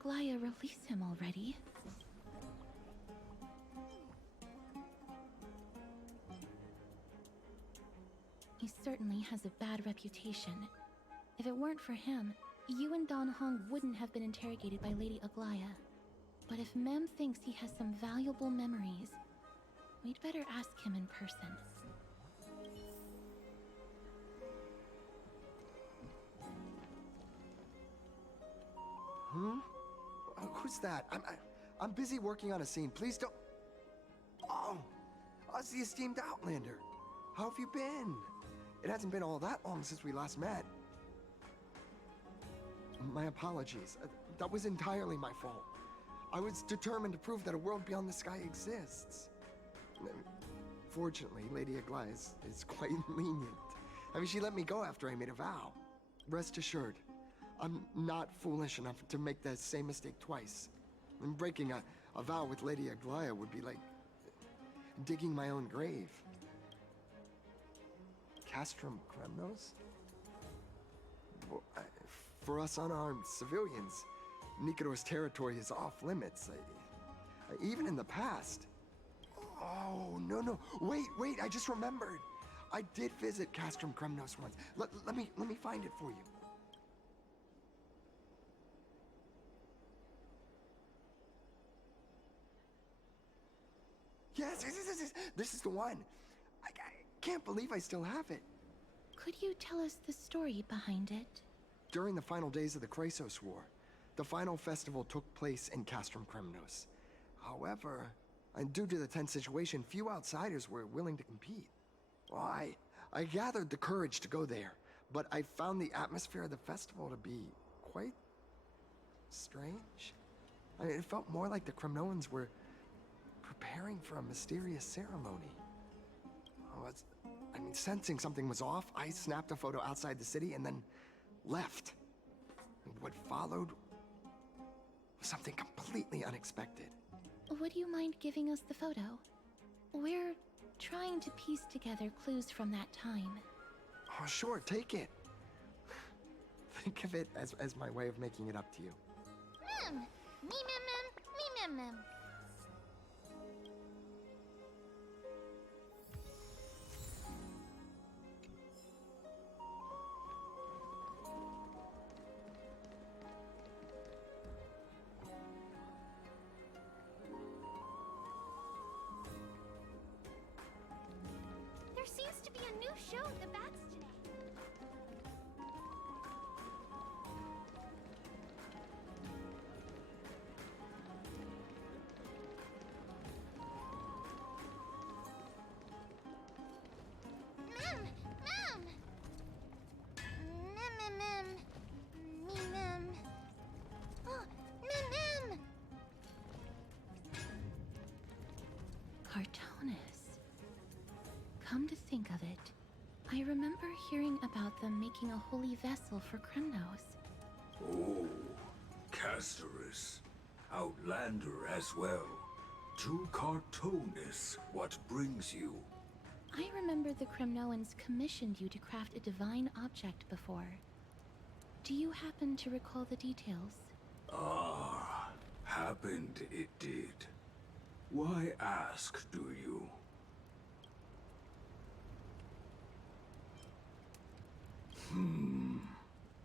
Aglaya release him already? He certainly has a bad reputation. If it weren't for him, you and Don Hong wouldn't have been interrogated by Lady Aglaya. But if Mem thinks he has some valuable memories, we'd better ask him in person. Who's that? I'm busy working on a scene. Please don't. Oh, it's the esteemed Outlander. How have you been? It hasn't been all that long since we last met. My apologies. That was entirely my fault. I was determined to prove that a world beyond the sky exists. Fortunately, Lady Aglaya is quite lenient. I mean, she let me go after I made a vow. Rest assured, I'm not foolish enough to make the same mistake twice. And breaking a vow with Lady Aglaya would be like digging my own grave. Castrum Kremnos? Well, for us unarmed civilians, Nikodor's territory is off limits. Even in the past. Oh, no. Wait, I just remembered. I did visit Castrum Kremnos once. Let me find it for you. Yes, this is the one. I can't believe I still have it. Could you tell us the story behind it? During the final days of the Chrysos War, the final festival took place in Castrum Kremnos. However, and due to the tense situation, few outsiders were willing to compete. Well, I gathered the courage to go there, but I found the atmosphere of the festival to be quite strange. I mean, it felt more like the Kremnoans were preparing for a mysterious ceremony. Sensing something was off, I snapped a photo outside the city and then left. What followed was something completely unexpected. Would you mind giving us the photo? We're trying to piece together clues from that time. Oh, sure, take it. Think of it as my way of making it up to you. Mem! Me mem. There seems to be a new show at the Bats today. Mem! Mem. Me mem. Oh, mem. Cartoonist. Come to think of it, I remember hearing about them making a holy vessel for Kremnos. Oh, Casterus. Outlander as well. To Cartoonist, what brings you? I remember the Kremnoans commissioned you to craft a divine object before. Do you happen to recall the details? Ah, happened it did. Why ask, do you?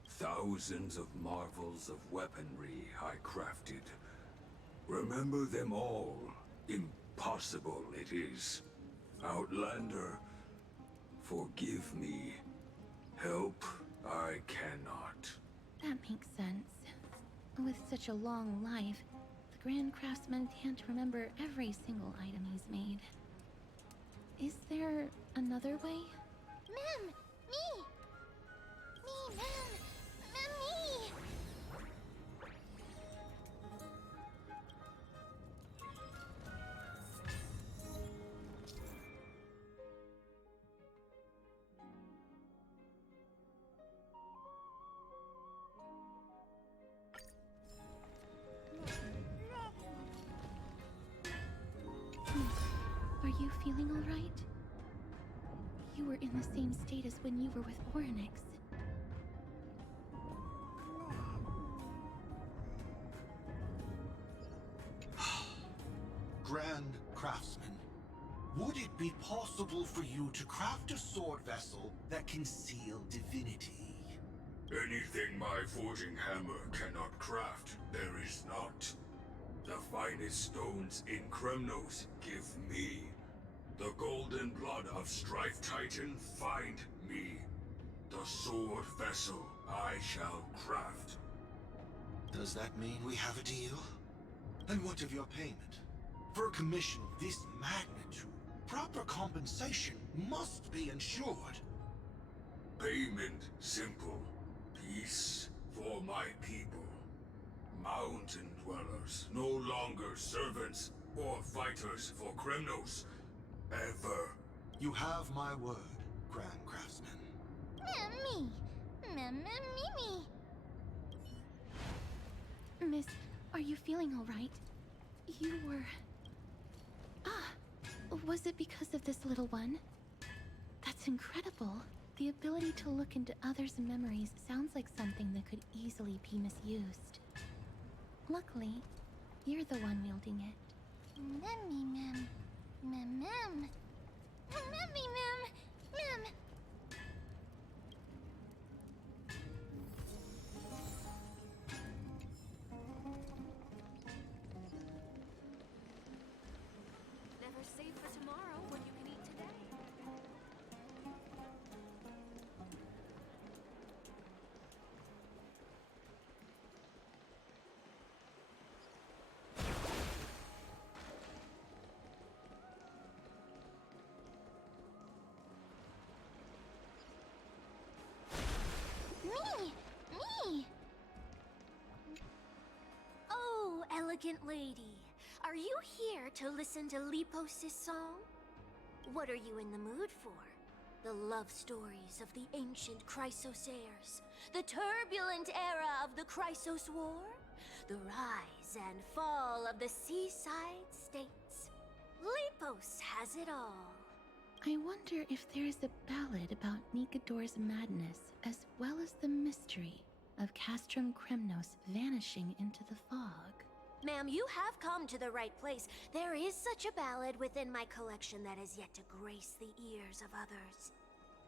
Thousands of marvels of weaponry I crafted. Remember them all. Impossible it is. Outlander, forgive me. Help I cannot. That makes sense. With such a long life, the Grand Craftsman can't remember every single item he's made. Is there another way? Mem! Me! Me, mem! Me! Are you feeling all right? You were in the same state as when you were with Orynyx. Grand Craftsman, would it be possible for you to craft a sword vessel that can seal divinity? Anything my forging hammer cannot craft, there is not. The finest stones in Kremnos give me. The golden blood of Strife Titan find me. The sword vessel I shall craft. Does that mean we have a deal? And what of your payment? For a commission of this magnitude, proper compensation must be ensured. Payment simple. Peace for my people. Mountain dwellers, no longer servants or fighters for Kremnos. Ever. You have my word, Grand Craftsman. Me. Me. Miss, are you feeling all right? You were... was it because of this little one? That's incredible. The ability to look into others' memories sounds like something that could easily be misused. Luckily, you're the one wielding it. Mem. Mem. Never save for tomorrow what you can eat today. Me. Oh, elegant lady. Are you here to listen to Lepos' song? What are you in the mood for? The love stories of the ancient Chrysos heirs? The turbulent era of the Chrysos War? The rise and fall of the seaside states? Lepos has it all. I wonder if there's a ballad about Nikador's madness, as well as the mystery of Castrum Kremnos vanishing into the fog. Ma'am, you have come to the right place. There is such a ballad within my collection that is yet to grace the ears of others.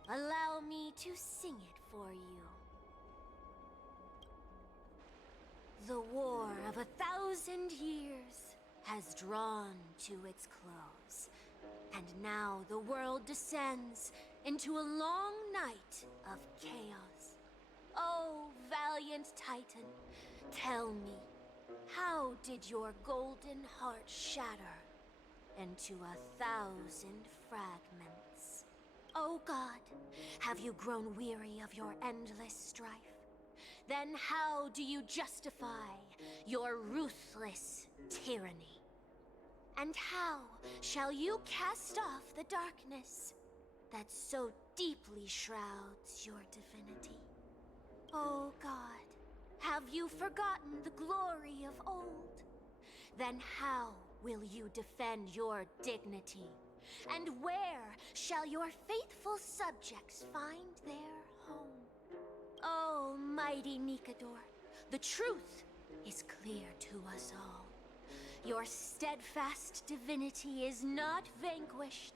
Allow me to sing it for you. The war of 1,000 years has drawn to its close, and now the world descends into a long night of chaos. Oh, valiant Titan, tell me, how did your golden heart shatter into 1,000 fragments? Oh God, have you grown weary of your endless strife? Then how do you justify your ruthless tyranny? And how shall you cast off the darkness that so deeply shrouds your divinity? Oh God, have you forgotten the glory of old? Then how will you defend your dignity? And where shall your faithful subjects find their home? Oh, mighty Nikador, the truth is clear to us all. Your steadfast divinity is not vanquished.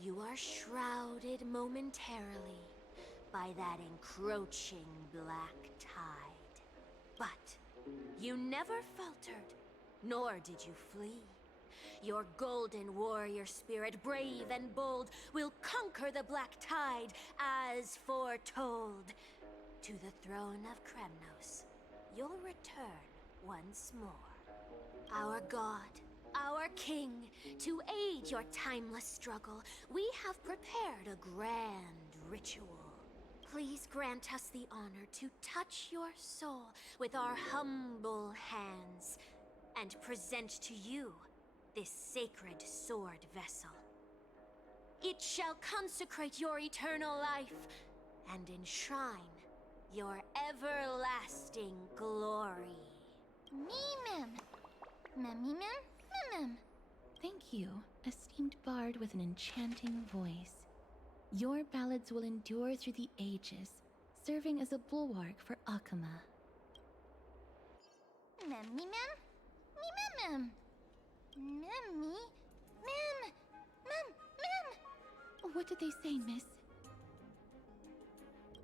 You are shrouded momentarily by that encroaching black tide. But you never faltered, nor did you flee. Your golden warrior spirit, brave and bold, will conquer the black tide as foretold. To the throne of Kremnos, you'll return once more. Our God, our King, to aid your timeless struggle, we have prepared a grand ritual. Please grant us the honor to touch your soul with our humble hands and present to you this sacred sword vessel. It shall consecrate your eternal life and enshrine your everlasting glory. Mem. Thank you, esteemed bard with an enchanting voice. Your ballads will endure through the ages, serving as a bulwark for Akama. Mem. Memmy? Mem! Mem! What did they say, miss?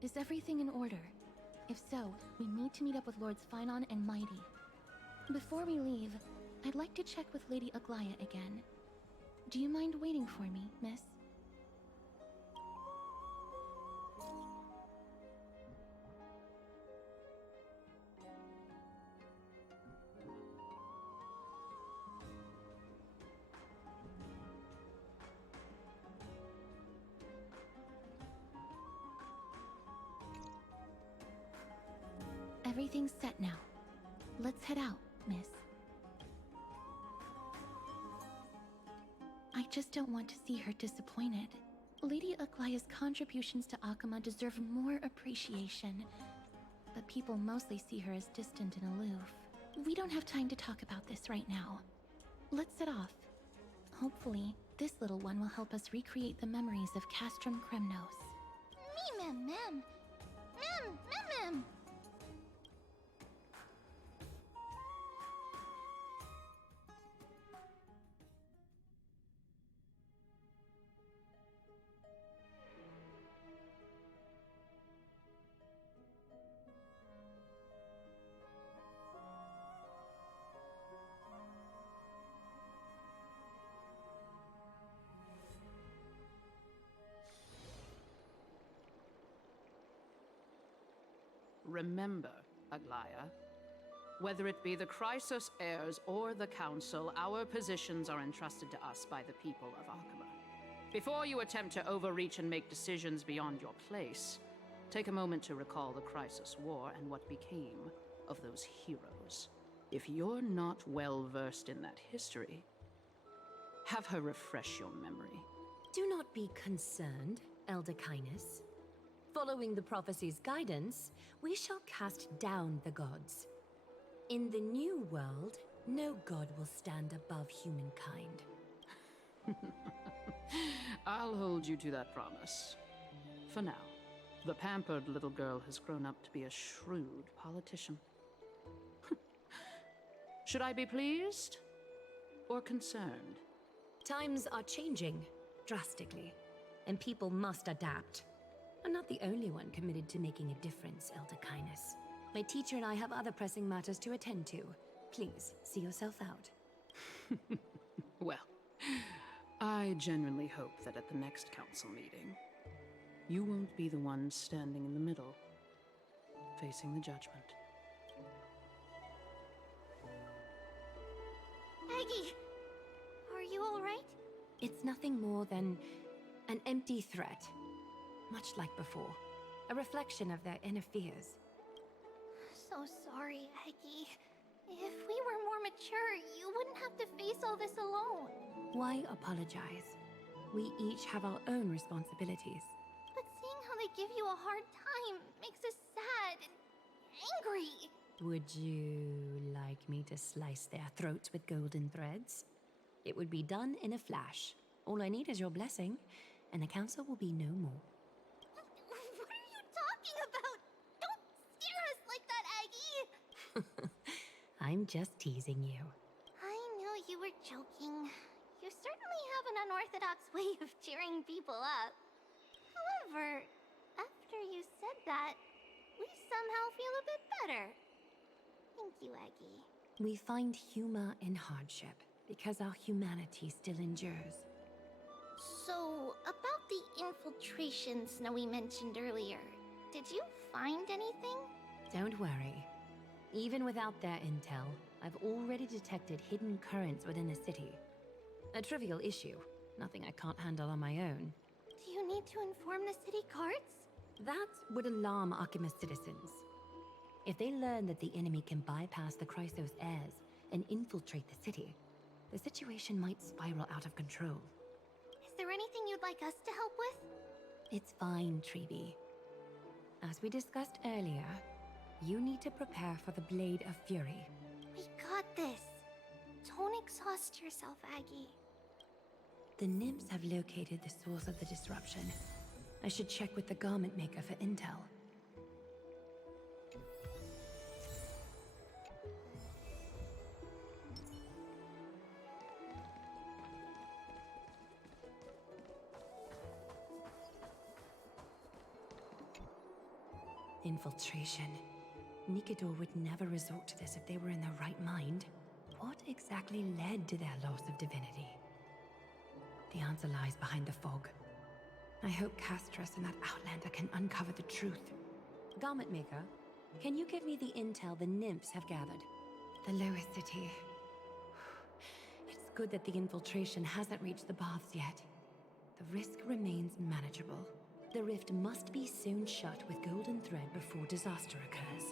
Is everything in order? If so, we need to meet up with Lords Phynon and Mighty. Before we leave, I'd like to check with Lady Aglaya again. Do you mind waiting for me, miss? Everything's set now. Let's head out, miss. I just don't want to see her disappointed. Lady Aglaya's contributions to Akuma deserve more appreciation, but people mostly see her as distant and aloof. We don't have time to talk about this right now. Let's set off. Hopefully, this little one will help us recreate the memories of Castrum Kremnos. Me, mem, mem! Mem, mem, mem! Remember, Aglaya, whether it be the Chrysos heirs or the Council, our positions are entrusted to us by the people of Akuma. Before you attempt to overreach and make decisions beyond your place, take a moment to recall the Chrysos War and what became of those heroes. If you're not well versed in that history, have her refresh your memory. Do not be concerned, Elder Kynus. Following the prophecy's guidance, we shall cast down the gods. In the new world, no god will stand above humankind. I'll hold you to that promise. For now, the pampered little girl has grown up to be a shrewd politician. Should I be pleased or concerned? Times are changing drastically, and people must adapt. I'm not the only one committed to making a difference, Elder Kynus. My teacher and I have other pressing matters to attend to. Please, see yourself out. Well, I genuinely hope that at the next council meeting, you won't be the one standing in the middle, facing the judgment. Aggie! Are you alright? It's nothing more than an empty threat. Much like before. A reflection of their inner fears. So sorry, Aggie. If we were more mature, you wouldn't have to face all this alone. Why apologize? We each have our own responsibilities. But seeing how they give you a hard time makes us sad and angry. Would you like me to slice their throats with golden threads? It would be done in a flash. All I need is your blessing, and the council will be no more. What are you talking about? Don't scare us like that, Aggie! I'm just teasing you. I knew you were joking. You certainly have an unorthodox way of cheering people up. However, after you said that, we somehow feel a bit better. Thank you, Aggie. We find humor in hardship because our humanity still endures. So, about the infiltration Snowy mentioned earlier, did you find anything? Don't worry. Even without their intel, I've already detected hidden currents within the city. A trivial issue, nothing I can't handle on my own. Do you need to inform the city guards? That would alarm Akima's citizens. If they learn that the enemy can bypass the Chrysos heirs and infiltrate the city, the situation might spiral out of control. Is there anything you'd like us to help with? It's fine, Treeby. As we discussed earlier, you need to prepare for the Blade of Fury. We got this. Don't exhaust yourself, Aggie. The nymphs have located the source of the disruption. I should check with the garment maker for intel. infiltration. Nikador would never resort to this if they were in their right mind. What exactly led to their loss of divinity? The answer lies behind the fog. I hope Castras and that Outlander can uncover the truth. Garment Maker, can you give me the intel the nymphs have gathered? The lowest city. It's good that the infiltration hasn't reached the baths yet. The risk remains manageable. The rift must be sewn shut with golden thread before disaster occurs.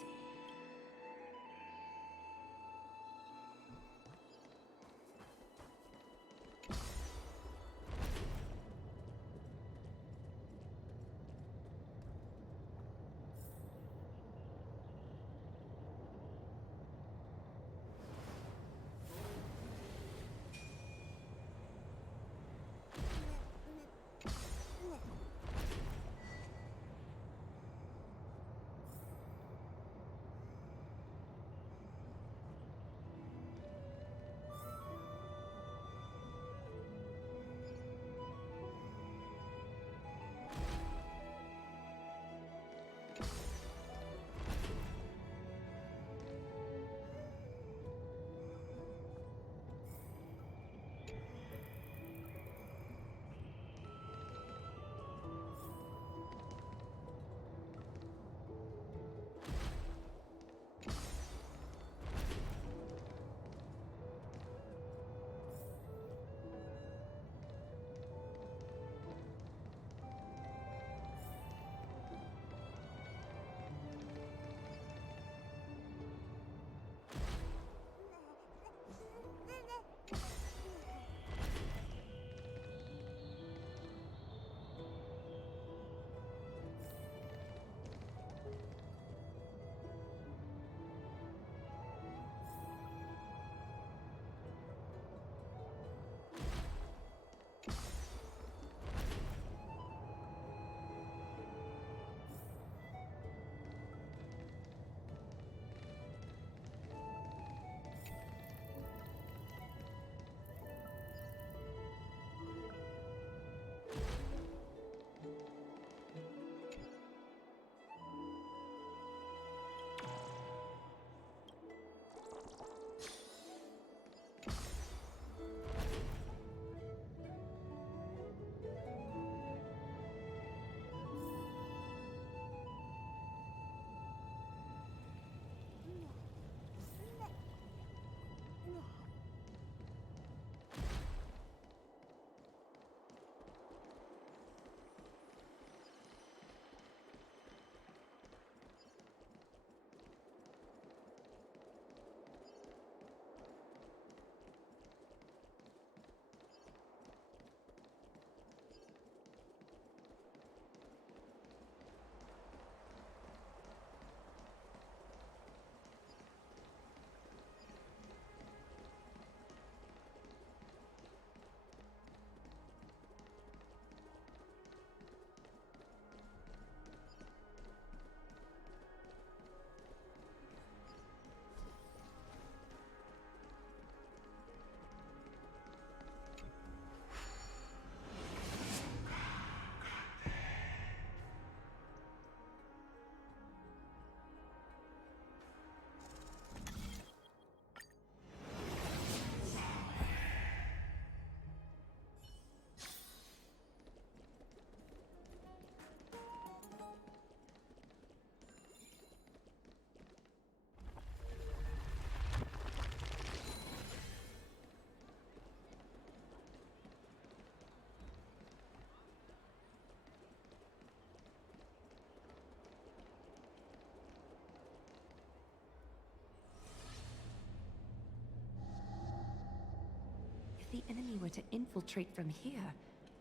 If the enemy were to infiltrate from here,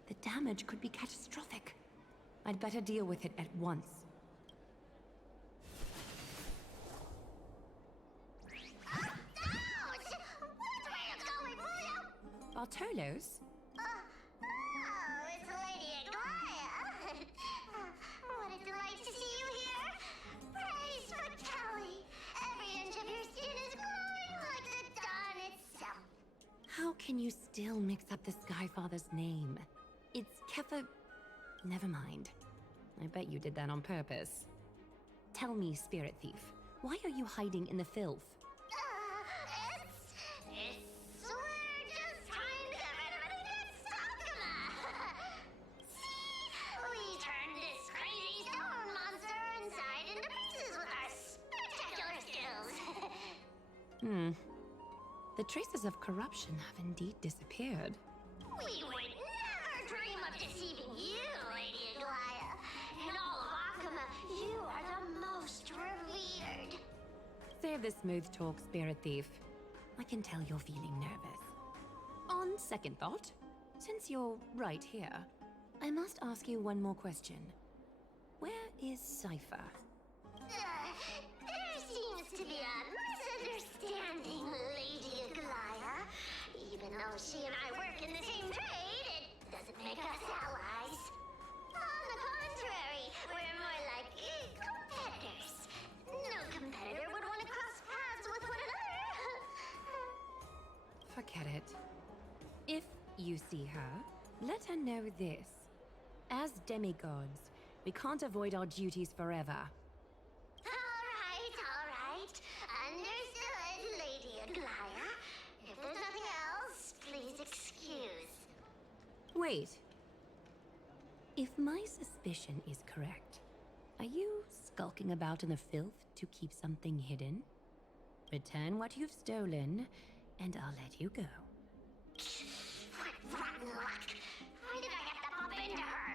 the damage could be catastrophic. I'd better deal with it at once. Bartolos? Oh, it's Lady Aglaya. What a delight to see you here. Praise for Kelly. Every inch of your skin is glowing like the dawn itself. How can you still mix up the Skyfather's name? It's Kefa... Never mind. I bet you did that on purpose. Tell me, Spirit Thief, why are you hiding in the filth? We're just trying to get everybody gets Sakuma. See, we turned this crazy stone monster inside into pieces with our spectacular skills. The traces of corruption have indeed disappeared. We would never dream of deceiving you, Lady Aglaya. In all of Akuma, you are the most revered. Save the smooth talk, Spirit Thief. I can tell you're feeling nervous. On second thought, since you're right here, I must ask you one more question. Where is Cypher? There seems to be a misunderstanding, Lady Aglaya. Even though she and I work in the same trade, it doesn't make us allies. On the contrary, we're more like competitors. No competitor would want to cross paths with one another. Forget it. If you see her, let her know this. As demigods, we can't avoid our duties forever. All right. Understood, Lady Aglaya. If there's nothing else, please excuse. Wait. If my suspicion is correct, are you skulking about in the filth to keep something hidden? Return what you've stolen, and I'll let you go. What rotten luck! Why did I have to bump into her?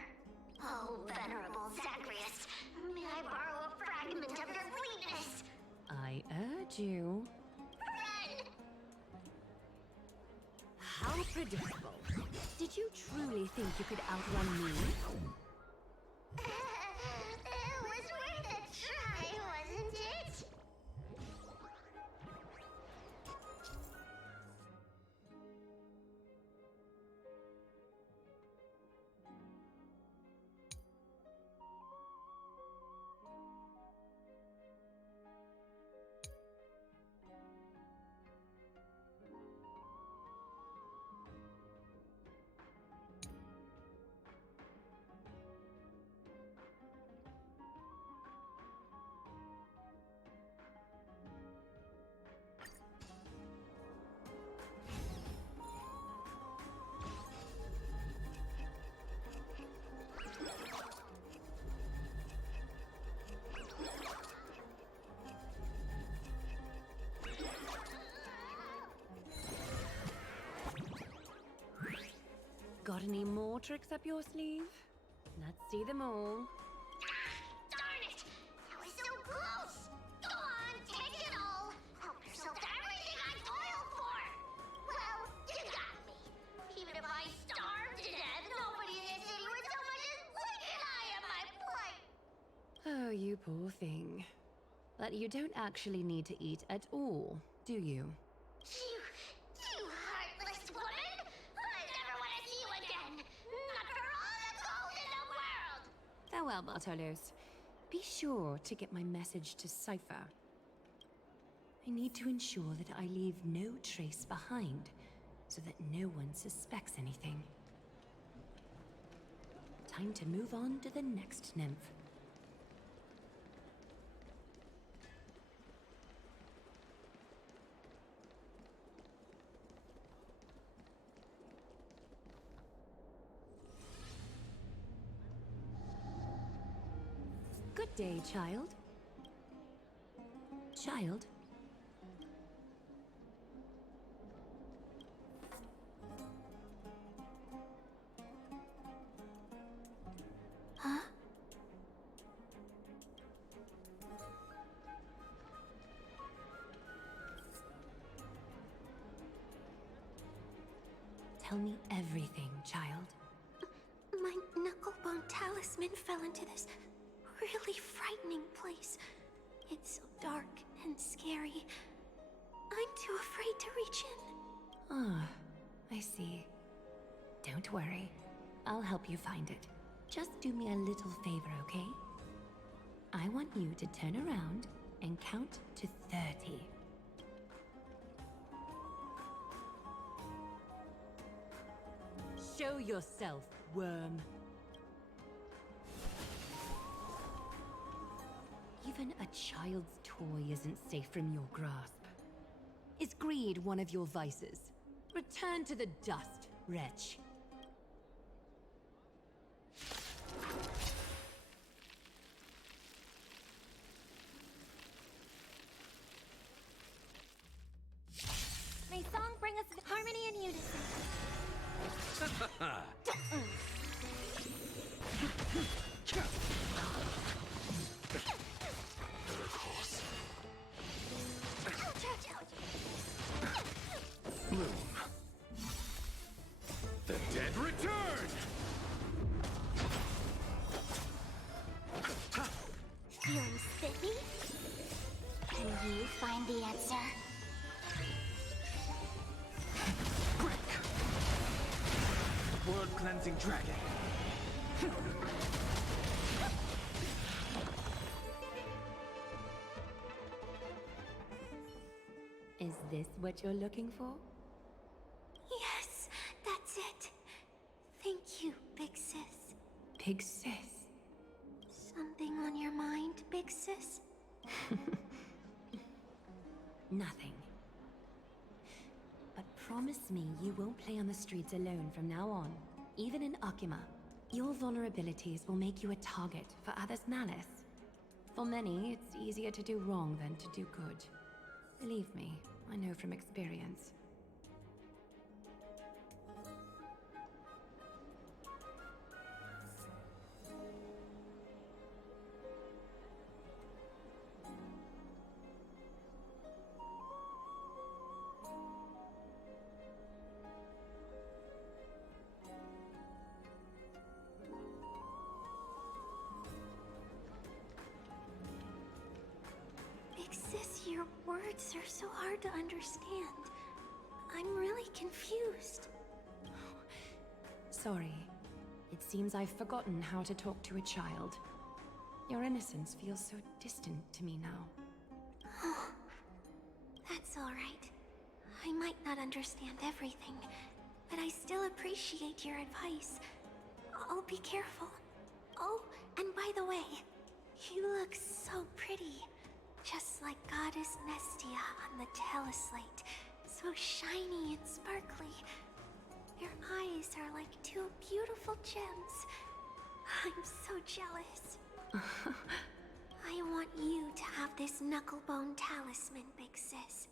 Oh, venerable Zagreus, may I borrow a fragment of your fleetness? I urge you. Run! How predictable. Did you truly think you could outrun me? It was worth a try, wasn't it? Got any more tricks up your sleeve? Let's see them all. Darn it! I was so close! Go on, take it all! Help yourself to everything I toiled for! Well, you got me. Even if I starved to death, nobody in this city would so much as blink an eye at my plight! Oh, you poor thing. But you don't actually need to eat at all, do you? You heartless woman! I never want to see you again! Not for all the gold in the world! Farewell, Bartolos. Be sure to get my message to Cypher. I need to ensure that I leave no trace behind, so that no one suspects anything. Time to move on to the next nymph. Good day, child. Child? Huh? Tell me everything, child. My knucklebone talisman fell into this really frightening place. It's so dark and scary. I'm too afraid to reach in. Ah, I see. Don't worry. I'll help you find it. Just do me a little favor, okay? I want you to turn around and count to 30. Show yourself, worm. Even a child's toy isn't safe from your grasp. Is greed one of your vices? Return to the dust, wretch. May song bring us harmony and unison. Ouch, ouch, ouch. Bloom. The dead return! Feeling spiffy? Can you find the answer? World-cleansing dragon. Is this what you're looking for? Yes, that's it. Thank you, Big Sis. Big sis. Something on your mind, Big Sis? Nothing. But promise me you won't play on the streets alone from now on, even in Akima. Your vulnerabilities will make you a target for others' malice. For many, it's easier to do wrong than to do good. Believe me, I know from experience. Big Sis, your words are so hard to understand. I'm really confused. Sorry. It seems I've forgotten how to talk to a child. Your innocence feels so distant to me now. That's all right. I might not understand everything, but I still appreciate your advice. I'll be careful. Oh, and by the way, you look so pretty. Just like Goddess Nestia on the teleslate. So shiny and sparkly. Your eyes are like two beautiful gems. I'm so jealous. I want you to have this knucklebone talisman, Big Sis.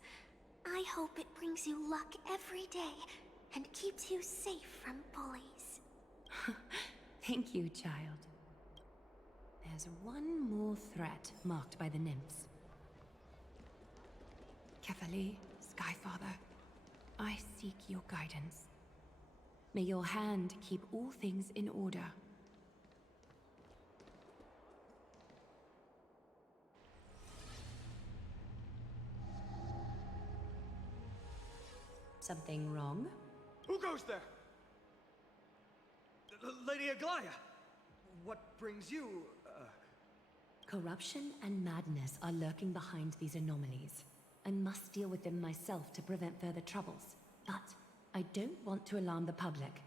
I hope it brings you luck every day and keeps you safe from bullies. Thank you, child. There's one more threat marked by the nymphs. Kefali, Skyfather, I seek your guidance. May your hand keep all things in order. Something wrong? Who goes there? Lady Aglaya! What brings you, Corruption and madness are lurking behind these anomalies. I must deal with them myself to prevent further troubles. But I don't want to alarm the public.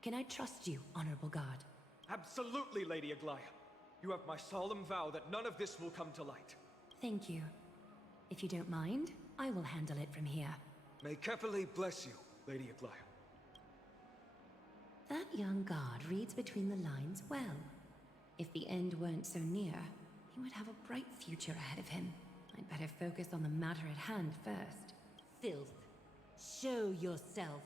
Can I trust you, Honorable Guard? Absolutely, Lady Aglaya. You have my solemn vow that none of this will come to light. Thank you. If you don't mind, I will handle it from here. May Kefali bless you, Lady Aglaya. That young guard reads between the lines well. If the end weren't so near, he would have a bright future ahead of him. I'd better focus on the matter at hand first. Filth. Show yourself.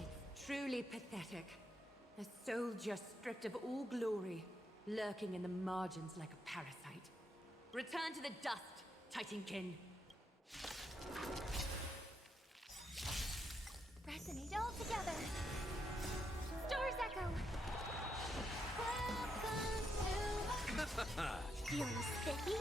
It's truly pathetic. A soldier stripped of all glory, lurking in the margins like a parasite. Return to the dust, Titankin. Resonate all together. Store's Echo. Feeling spiffy?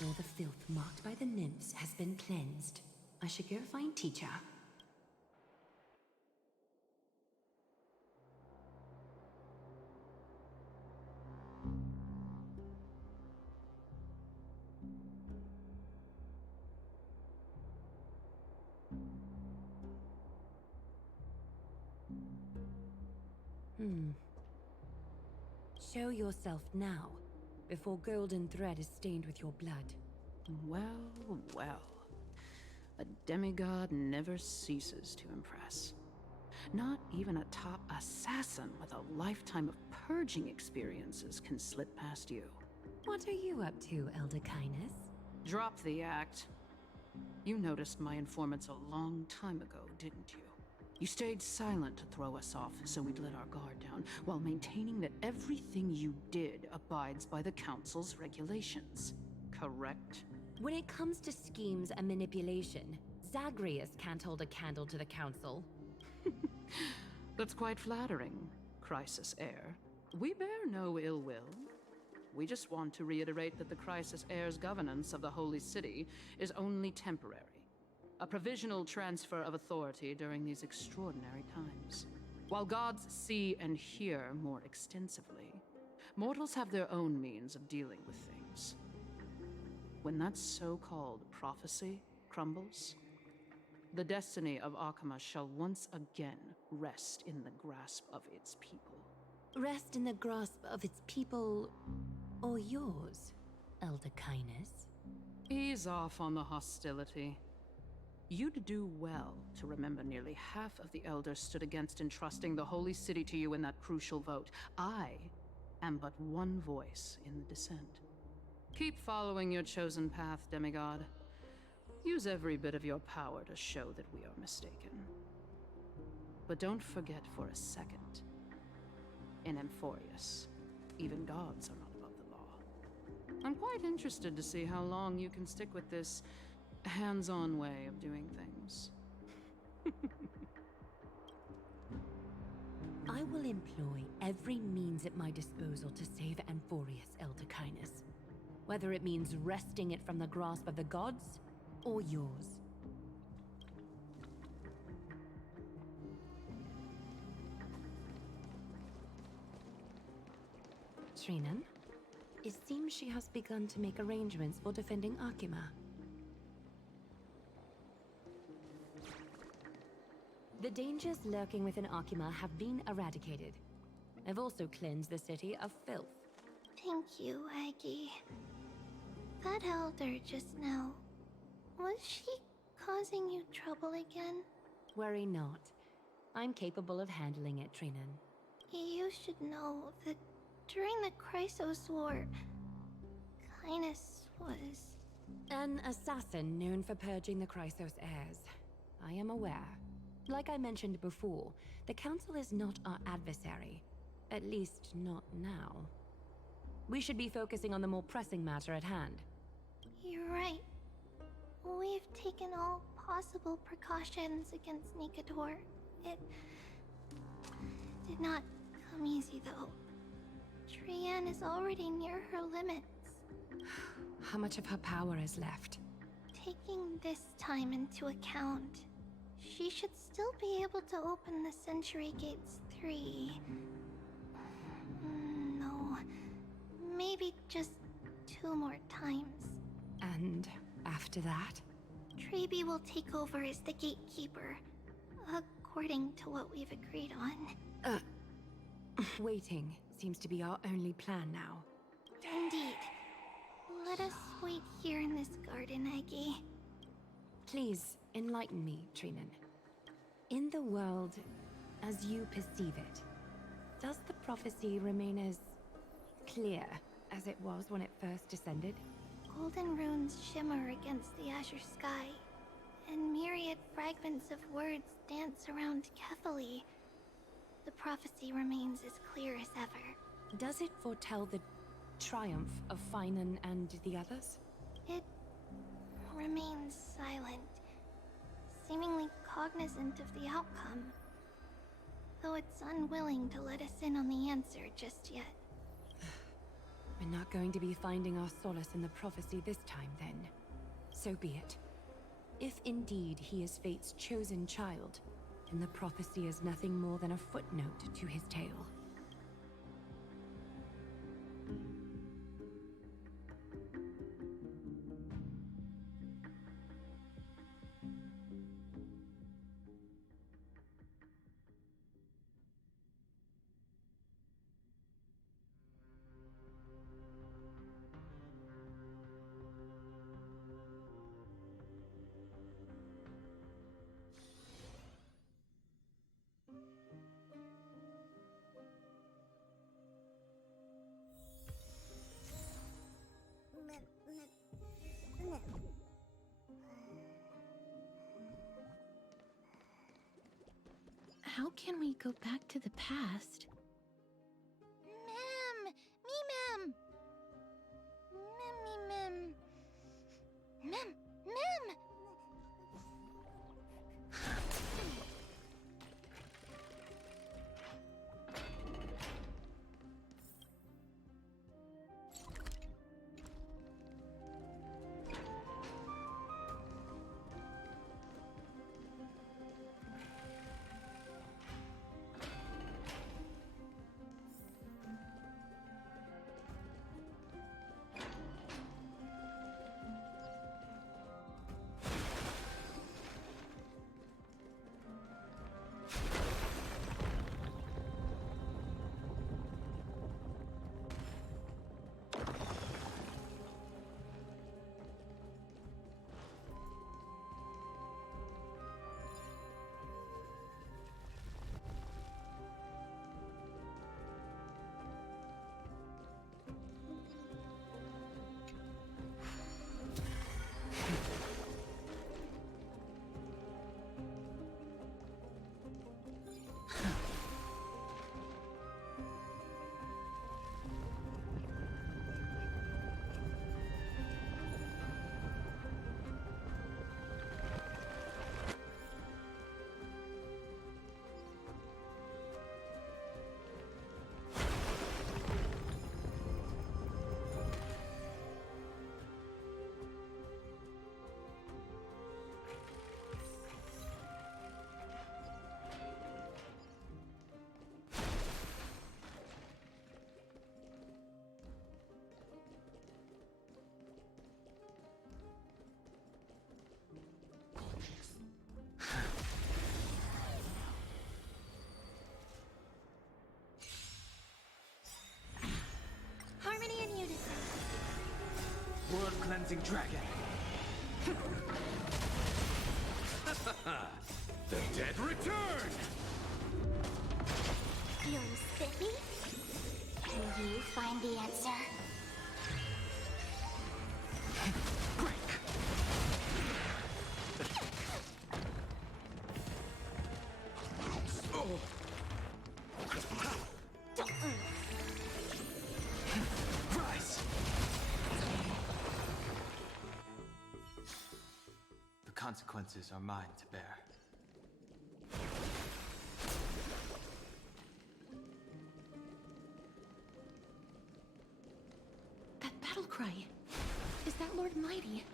All the filth marked by the nymphs has been cleansed. I should go find Teacher. Show yourself now, before golden thread is stained with your blood. Well, well. A demigod never ceases to impress. Not even a top assassin with a lifetime of purging experiences can slip past you. What are you up to, Elder Kindness? Drop the act. You noticed my informants a long time ago, didn't you? You stayed silent to throw us off so we'd let our guard down, while maintaining that everything you did abides by the Council's regulations. Correct? When it comes to schemes and manipulation, Zagreus can't hold a candle to the Council. That's quite flattering, Crisis Heir. We bear no ill will. We just want to reiterate that the Crisis Heir's governance of the Holy City is only temporary. A provisional transfer of authority during these extraordinary times. While gods see and hear more extensively, mortals have their own means of dealing with things. When that so-called prophecy crumbles, the destiny of Akama shall once again rest in the grasp of its people. Rest in the grasp of its people, or yours, Elder Kindness? Ease off on the hostility. You'd do well to remember nearly half of the elders stood against entrusting the Holy City to you in that crucial vote. I am but one voice in the dissent. Keep following your chosen path, demigod. Use every bit of your power to show that we are mistaken. But don't forget for a second, in Amphorius, even gods are not above the law. I'm quite interested to see how long you can stick with this hands-on way of doing things. I will employ every means at my disposal to save Amphorius, Elder Kindness. Whether it means wresting it from the grasp of the gods, or yours. Trinan, it seems she has begun to make arrangements for defending Akima. The dangers lurking within Akima have been eradicated. I've also cleansed the city of filth. Thank you, Aggie. That elder just now, was she causing you trouble again? Worry not. I'm capable of handling it, Trinan. You should know that during the Chrysos War, Kindness was... An assassin known for purging the Chrysos heirs. I am aware. Like I mentioned before, the Council is not our adversary. At least, not now. We should be focusing on the more pressing matter at hand. You're right. We've taken all possible precautions against Nikador. It did not come easy, though. Trian is already near her limits. How much of her power is left? Taking this time into account, she should still be able to open the Century Gates 3. No, maybe just 2 more times. And after that? Trebi will take over as the gatekeeper, according to what we've agreed on. Waiting seems to be our only plan now. Indeed. Let us wait here in this garden, Aggie. Please, enlighten me, Trinan. In the world, as you perceive it, does the prophecy remain as clear as it was when it first descended? Golden runes shimmer against the azure sky, and myriad fragments of words dance around Kethely. The prophecy remains as clear as ever. Does it foretell the triumph of Finan and the others? It remains silent, seemingly cognizant of the outcome, though it's unwilling to let us in on the answer just yet. We're not going to be finding our solace in the prophecy this time, then. So be it. If indeed he is Fate's chosen child, then the prophecy is nothing more than a footnote to his tale. how can we go back to the past? Mem! Me, Mem! Mem! Mem! Mem! Harmony and unison. World-cleansing dragon. The dead return! Feeling spiffy? Can you find the answer? Rise! The consequences are mine to bear. That battle cry. Is that Lord Mighty?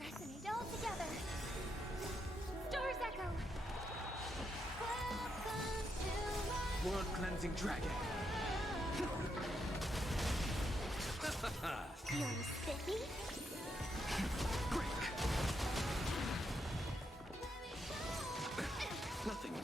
Resonate all together. Stars echo. Welcome to my World-cleansing dragon. feeling spiffy? Nothing.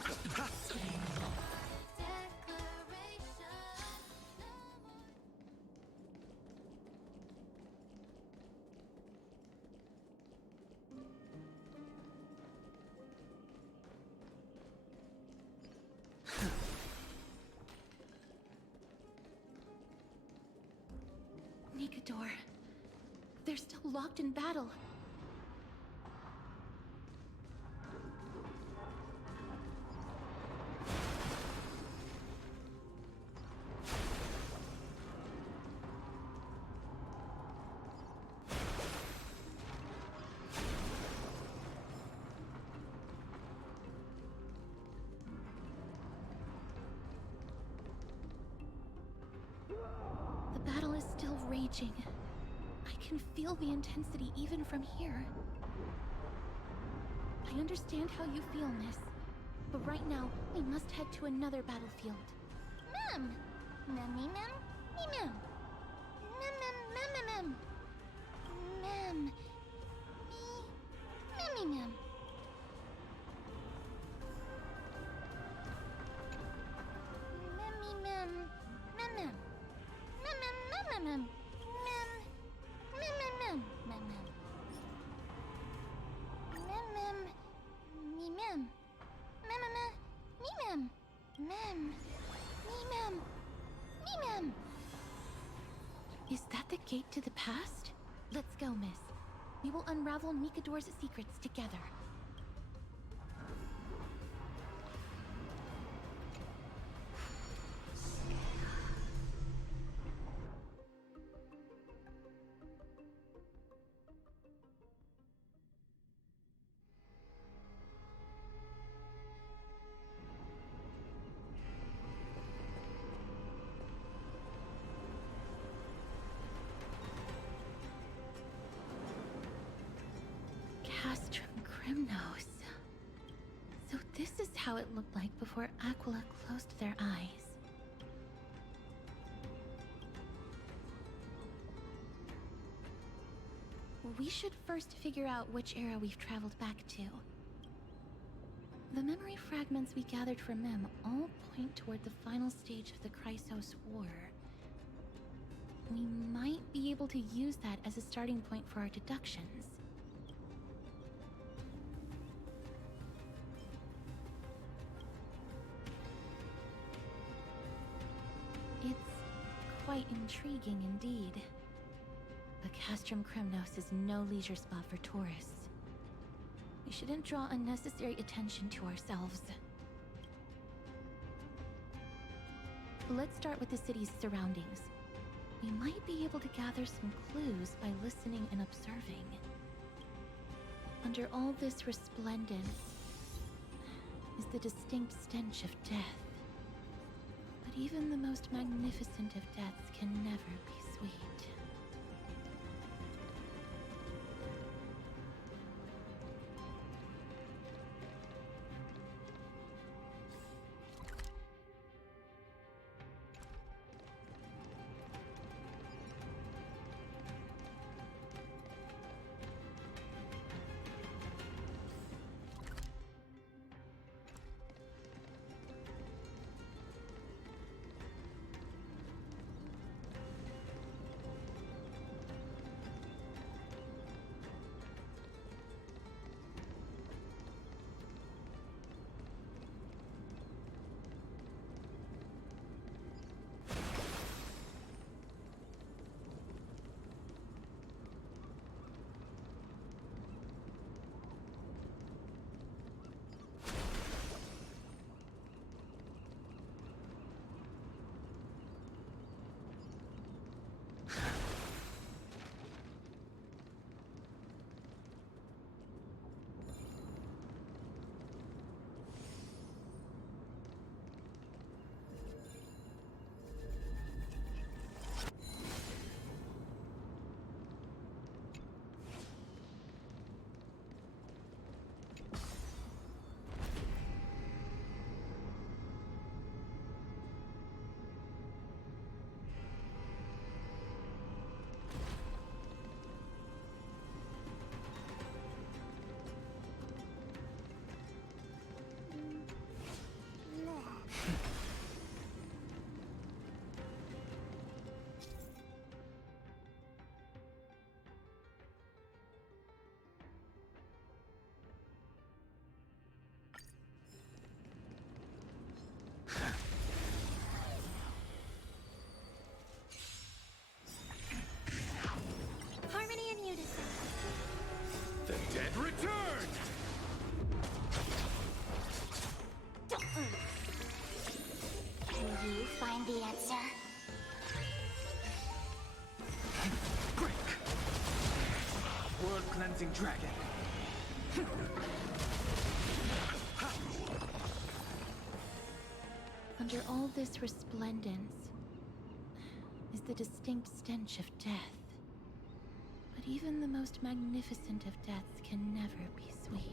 Nikador. They're still locked in battle. The battle is still raging. I can feel the intensity even from here. I understand how you feel, miss. But right now, we must head to another battlefield. Mem! Mem, me, mem? Me, mem. Mem, mem, mem, mem, mem. Mem. Me, mem, mem. Mem, me, mem. Mem, mem. Mem, mem, mem, mem, mem. Mem. Mem, mem, mem, mem, mem. Mem, mem. Me, mem. Mem, mem, me, mem. Mem. Me, mem. Mem! Is that the gate to the past? Let's go, miss. We will unravel Nikador's secrets together. Castrum Grimnos. So this is how it looked like before Aquila closed their eyes. We should first figure out which era we've traveled back to. The memory fragments we gathered from Mem all point toward the final stage of the Chrysos War. We might be able to use that as a starting point for our deductions. It's quite intriguing indeed. But Castrum Kremnos is no leisure spot for tourists. We shouldn't draw unnecessary attention to ourselves. Let's start with the city's surroundings. We might be able to gather some clues by listening and observing. Under all this resplendence is the distinct stench of death. But even the most magnificent of deaths can never be sweet. Harmony and unison. The dead return! Can you find the answer? Break! World-cleansing dragon. Under all this resplendence is the distinct stench of death. But even the most magnificent of deaths can never be sweet.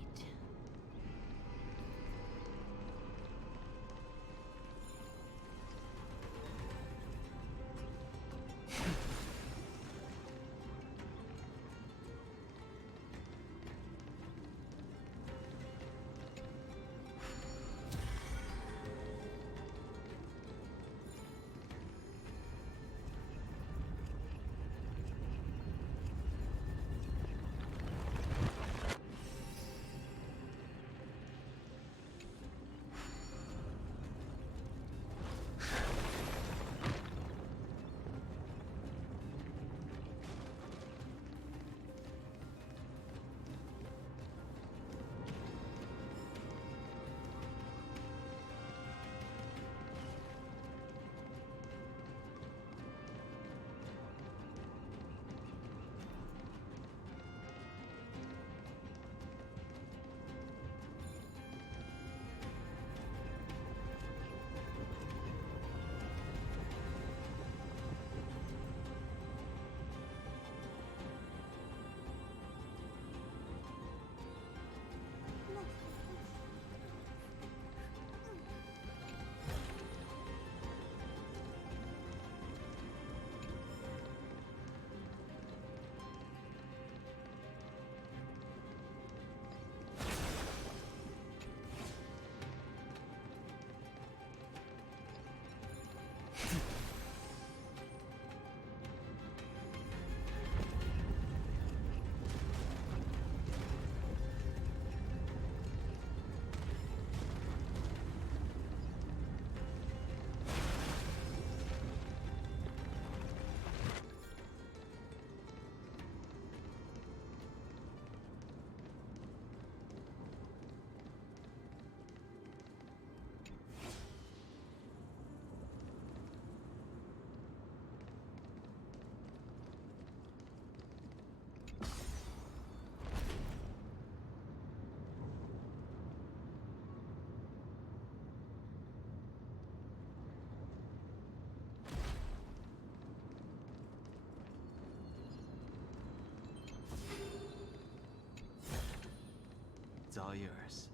all yours.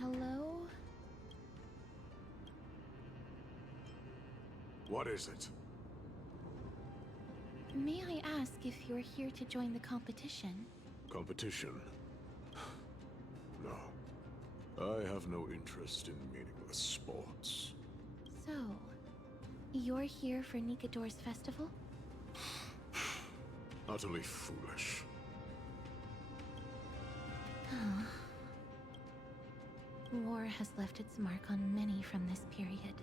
Hello? What is it? May I ask if you're here to join the competition? Competition? No. I have no interest in meaningless sports. So, you're here for Nikador's festival? Utterly foolish. War has left its mark on many from this period.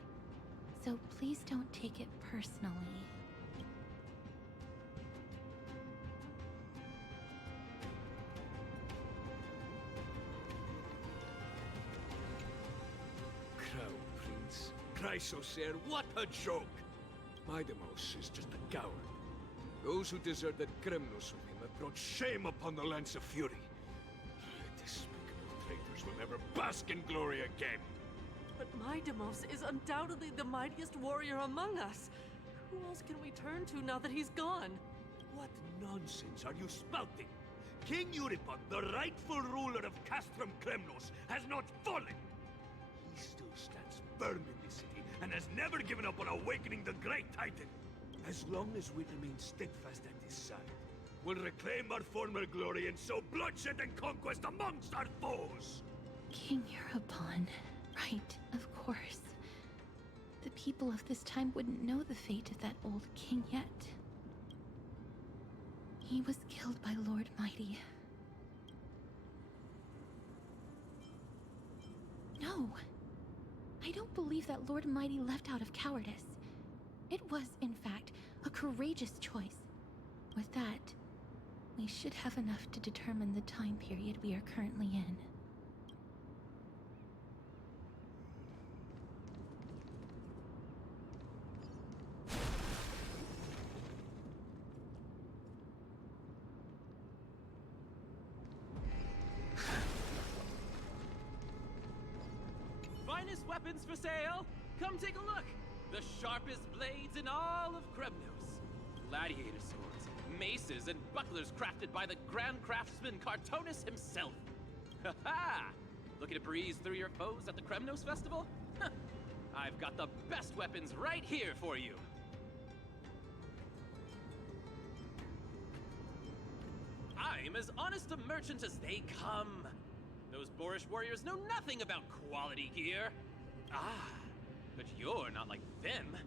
So please don't take it personally. Crown Prince. Chrysosaur, what a joke! Midemos is just a coward. Those who deserted Kremnos with him have brought shame upon the Lance of Fury. Despicable traitors will never bask in glory again. But Midemos is undoubtedly the mightiest warrior among us. Who else can we turn to now that he's gone? What nonsense are you spouting? King Euripon, the rightful ruler of Castrum Kremnos, has not fallen! He still stands firm in this city and has never given up on awakening the Great Titan. As long as we remain steadfast at his side, we'll reclaim our former glory and sow bloodshed and conquest amongst our foes! King Euripon. Right, of course. The people of this time wouldn't know the fate of that old king yet. He was killed by Lord Mighty. No. I don't believe that Lord Mighty left out of cowardice. It was, in fact, a courageous choice. With that, we should have enough to determine the time period we are currently in. Finest weapons for sale! Come take a look! The sharpest blades in all of Kremnos. Gladiator swords, maces, and bucklers crafted by the Grand Craftsman Cartonis himself. Ha ha! Looking to breeze through your foes at the Kremnos Festival? Huh. I've got the best weapons right here for you! I'm as honest a merchant as they come. Those boorish warriors know nothing about quality gear. Ah, but you're not like them.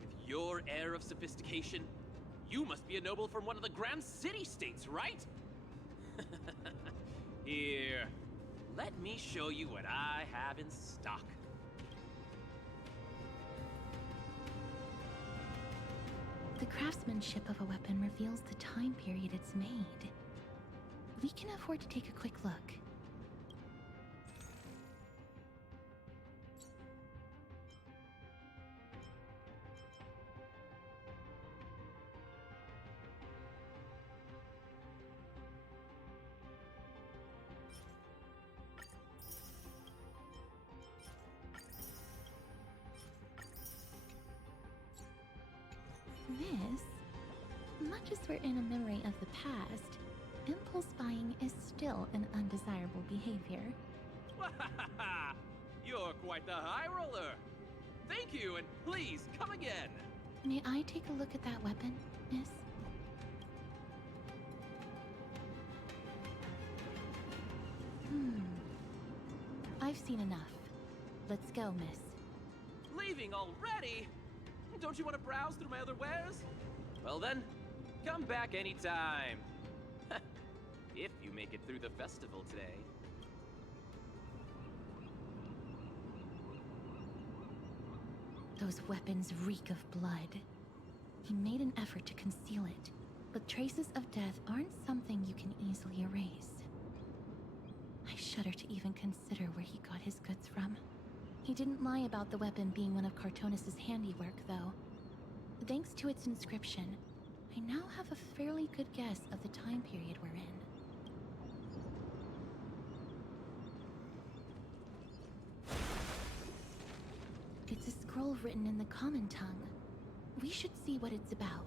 With your air of sophistication, you must be a noble from one of the Grand City-States, right? Here, let me show you what I have in stock. The craftsmanship of a weapon reveals the time period it's made. We can afford to take a quick look. This, much as we're in a memory of the past, impulse buying is still an undesirable behavior. You're quite the high roller. Thank you, and please come again. May I take a look at that weapon, miss? I've seen enough. Let's go, miss. Leaving already? Don't you want to browse through my other wares? Well then, come back anytime. If you make it through the festival today. Those weapons reek of blood. He made an effort to conceal it, but traces of death aren't something you can easily erase. I shudder to even consider where he got his goods from. He didn't lie about the weapon being one of Cartonis' handiwork, though. Thanks to its inscription, I now have a fairly good guess of the time period we're in. It's a scroll written in the common tongue. We should see what it's about.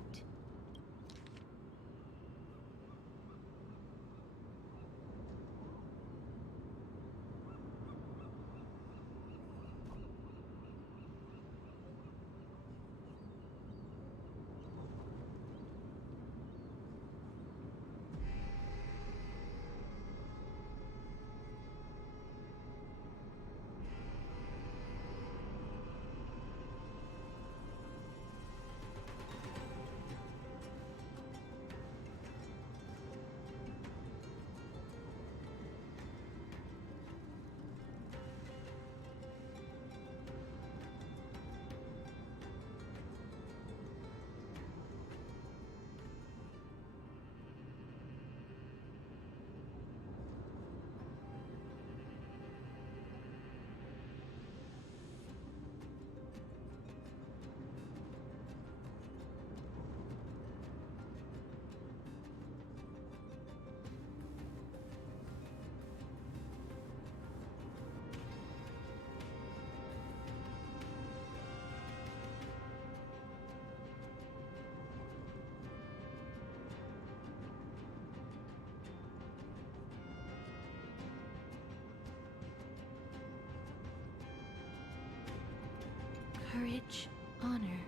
Courage, honor,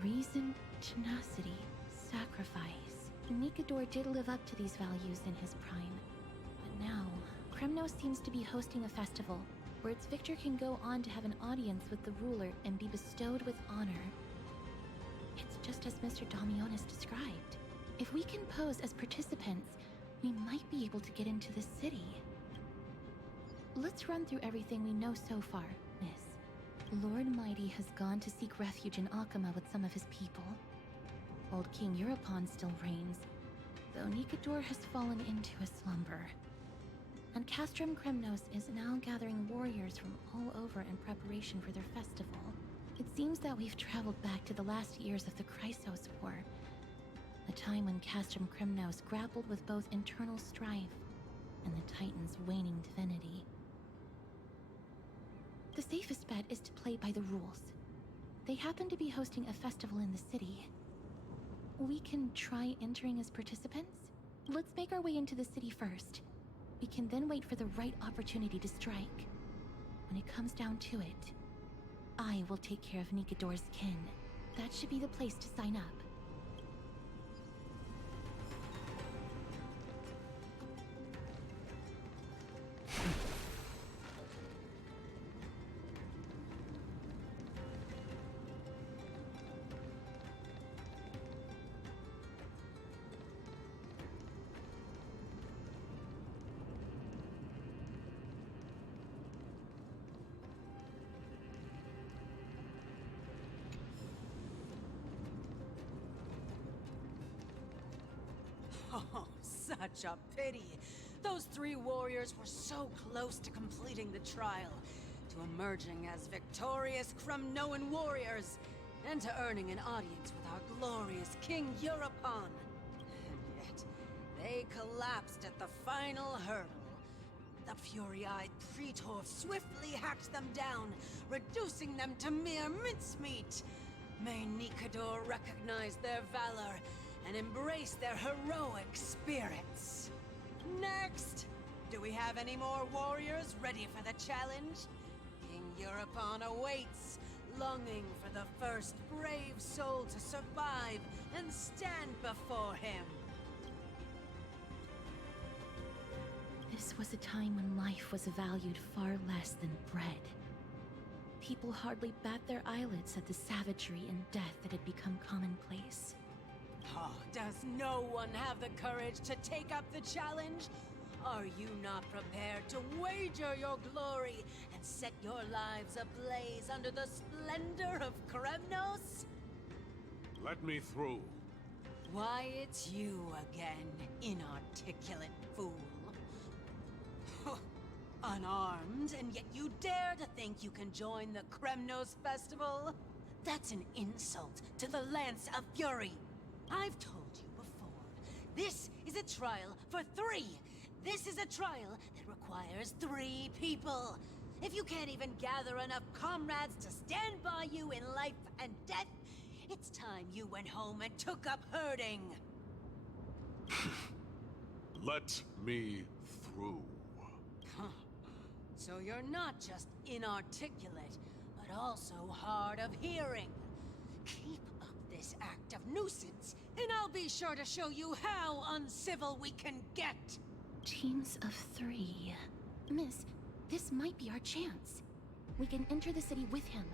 reason, tenacity, sacrifice. Nikador did live up to these values in his prime. But now, Kremnos seems to be hosting a festival where its victor can go on to have an audience with the ruler and be bestowed with honor. It's just as Mr. Damionis described. If we can pose as participants, we might be able to get into the city. Let's run through everything we know so far, Miss. Lord Mighty has gone to seek refuge in Akama with some of his people. Old King Europon still reigns, though Nikador has fallen into a slumber. And Castrum Kremnos is now gathering warriors from all over in preparation for their festival. It seems that we've traveled back to the last years of the Chrysos War, a time when Castrum Kremnos grappled with both internal strife and the Titan's waning divinity. The safest bet is to play by the rules. They happen to be hosting a festival in the city. We can try entering as participants? Let's make our way into the city first. We can then wait for the right opportunity to strike. When it comes down to it, I will take care of Nikador's kin. That should be the place to sign up. Oh, such a pity. Those three warriors were so close to completing the trial, to emerging as victorious Kremnoan warriors, and to earning an audience with our glorious King Europon. And yet, they collapsed at the final hurdle. The fury-eyed Praetor swiftly hacked them down, reducing them to mere mincemeat. May Nikador recognize their valor and embrace their heroic spirits. Next! Do we have any more warriors ready for the challenge? King Europon awaits, longing for the first brave soul to survive and stand before him. This was a time when life was valued far less than bread. People hardly bat their eyelids at the savagery and death that had become commonplace. Oh, does no one have the courage to take up the challenge? Are you not prepared to wager your glory and set your lives ablaze under the splendor of Kremnos? Let me through. Why, it's you again, inarticulate fool. Unarmed, and yet you dare to think you can join the Kremnos festival? That's an insult to the Lance of Fury. I've told you before, this is a trial for 3. This is a trial that requires 3 people. If you can't even gather enough comrades to stand by you in life and death, it's time you went home and took up herding. Let me through. Huh. So you're not just inarticulate, but also hard of hearing. Keep up this act of nuisance, and I'll be sure to show you how uncivil we can get. Teams of 3. Miss, this might be our chance. We can enter the city with him.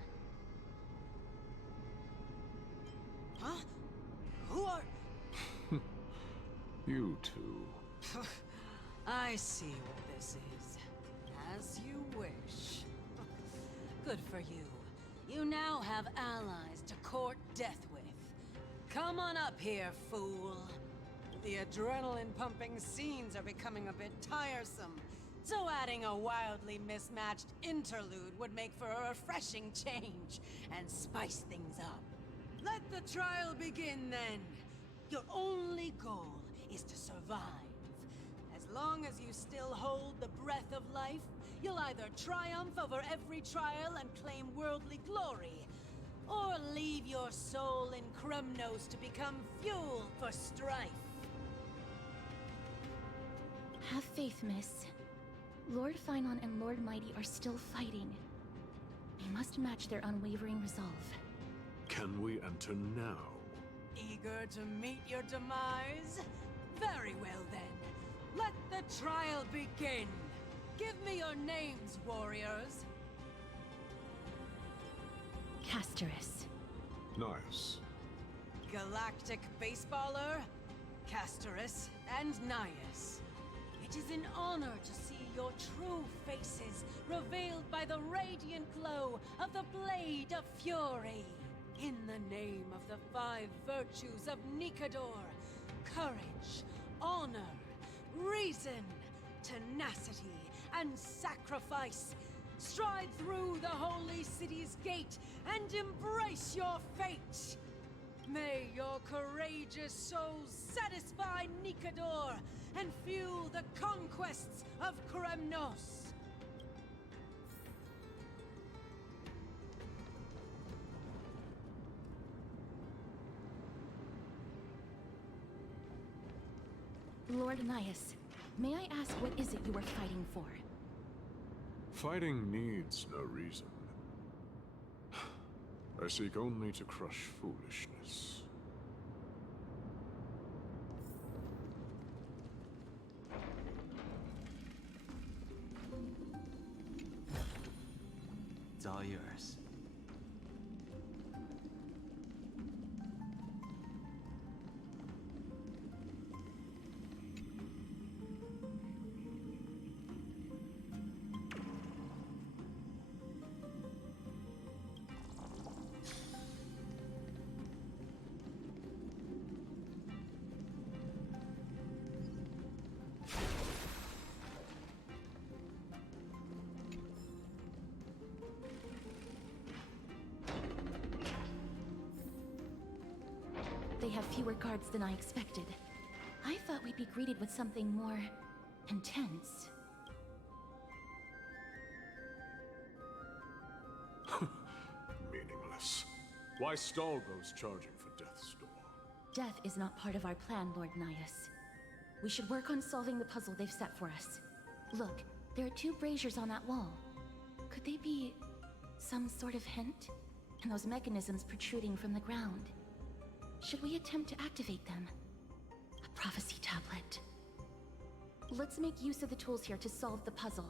Huh? Who are... You two. I see what this is. As you wish. Good for you. You now have allies to court death with. Come on up here, fool. The adrenaline-pumping scenes are becoming a bit tiresome, so adding a wildly mismatched interlude would make for a refreshing change and spice things up. Let the trial begin, then. Your only goal is to survive. As long as you still hold the breath of life, you'll either triumph over every trial and claim worldly glory, or leave your soul in Kremnos to become fuel for strife. Have faith, miss. Lord Finon and Lord Mighty are still fighting. We must match their unwavering resolve. Can we enter now? Eager to meet your demise? Very well then. Let the trial begin. Give me your names, warriors. Casterus. Nice. Galactic Baseballer, Casterus, and Nias. It is an honor to see your true faces revealed by the radiant glow of the Blade of Fury. In the name of the 5 virtues of Nikador, courage, honor, reason, tenacity, and sacrifice, stride through the holy city's gate and embrace your fate. May your courageous souls satisfy Nikador and fuel the conquests of Kremnos. Lord Nias, may I ask what is it you are fighting for? Fighting needs no reason. I seek only to crush foolishness. It's all yours. They have fewer guards than I expected. I thought we'd be greeted with something more intense. Meaningless. Why stall those charging for death's door? Death is not part of our plan, Lord Nias. We should work on solving the puzzle they've set for us. Look, there are 2 braziers on that wall. Could they be some sort of hint? And those mechanisms protruding from the ground. Should we attempt to activate them? A prophecy tablet. Let's make use of the tools here to solve the puzzle.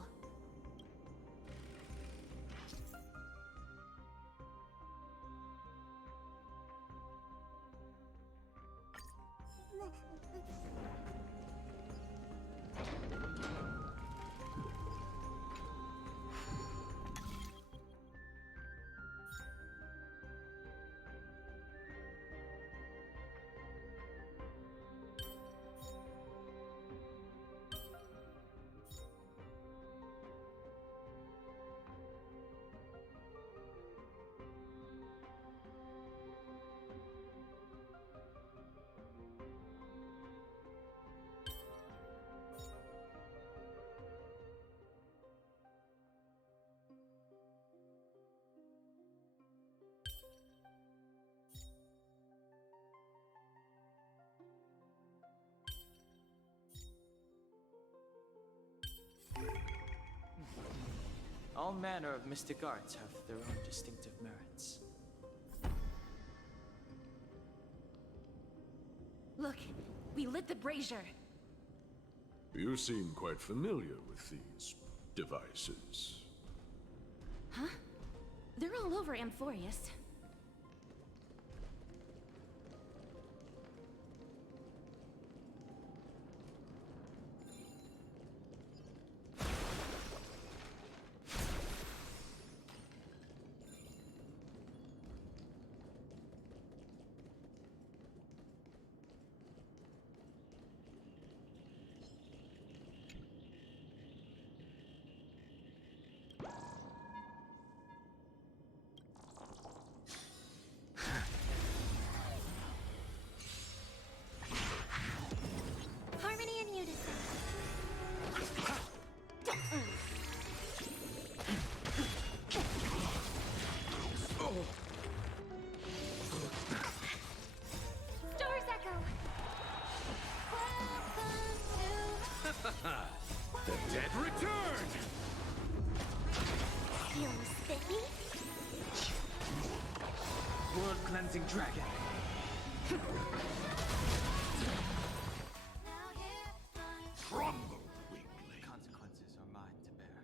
All manner of mystic arts have their own distinctive merits. Look, we lit the brazier. You seem quite familiar with these devices. Huh? They're all over Amphorius. Harmony and unison. Stars echo. Welcome The dead return! to. Feeling spiffy? cleansing dragon. Crumble, weakling. Consequences are mine to bear.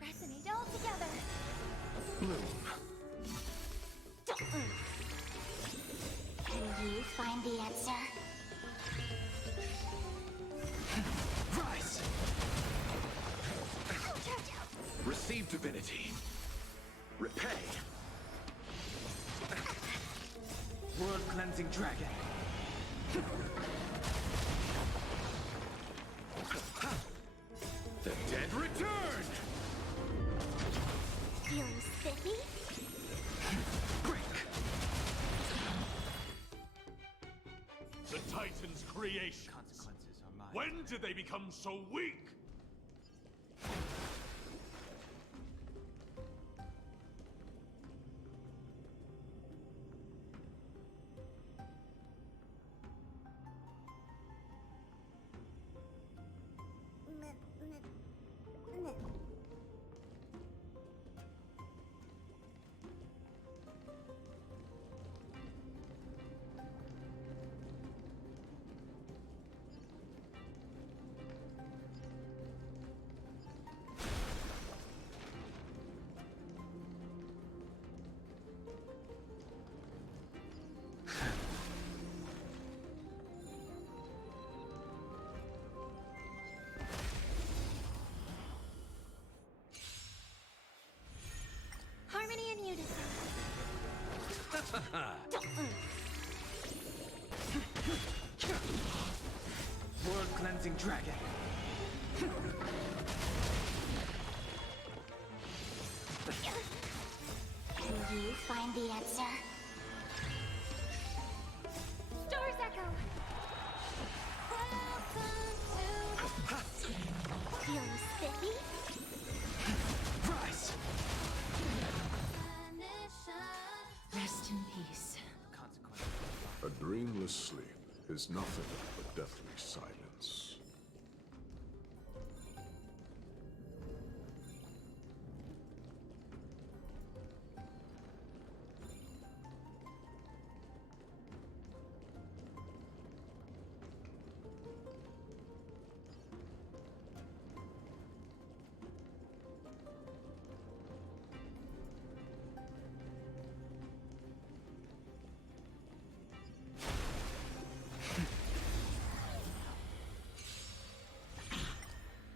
Resonate all together. Can you find the answer? Rise! Receive divinity. Repay. World cleansing dragon. The dead return! Feeling spiffy? The Titan's creation. Consequences are mine. When did they become so weak? Harmony and unison. World cleansing dragon. Can you find the answer? Stars echo. Feeling spiffy? Rise! Rest in peace. Consequences. A dreamless sleep is nothing but deathly silence.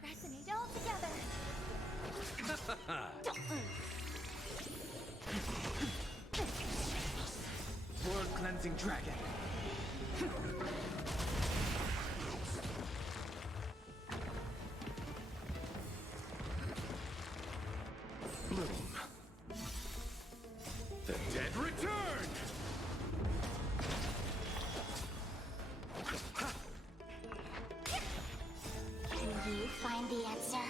Resonate all together. World cleansing dragon. Bloom. The dead return! Can you find the answer?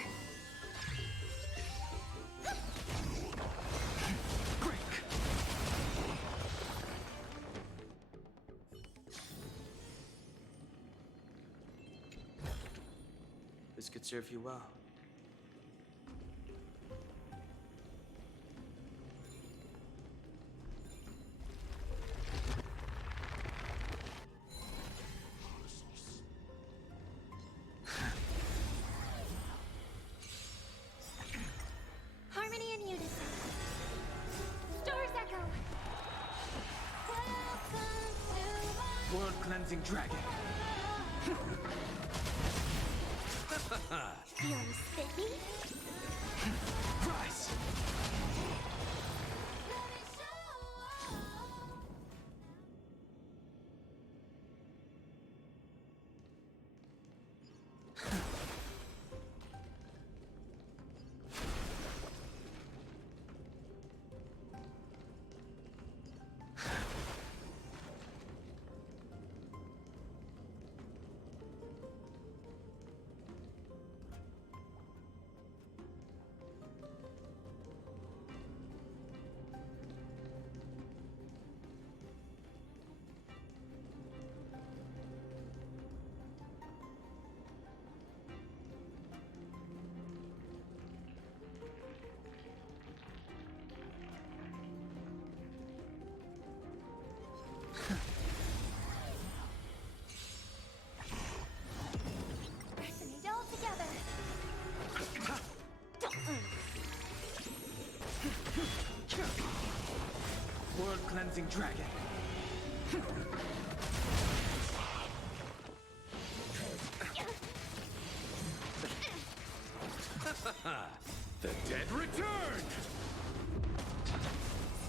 This could serve you well. Harmony and unison. Stars echo. World cleansing dragon. Feeling spiffy? Rise! cleansing dragon. The dead return!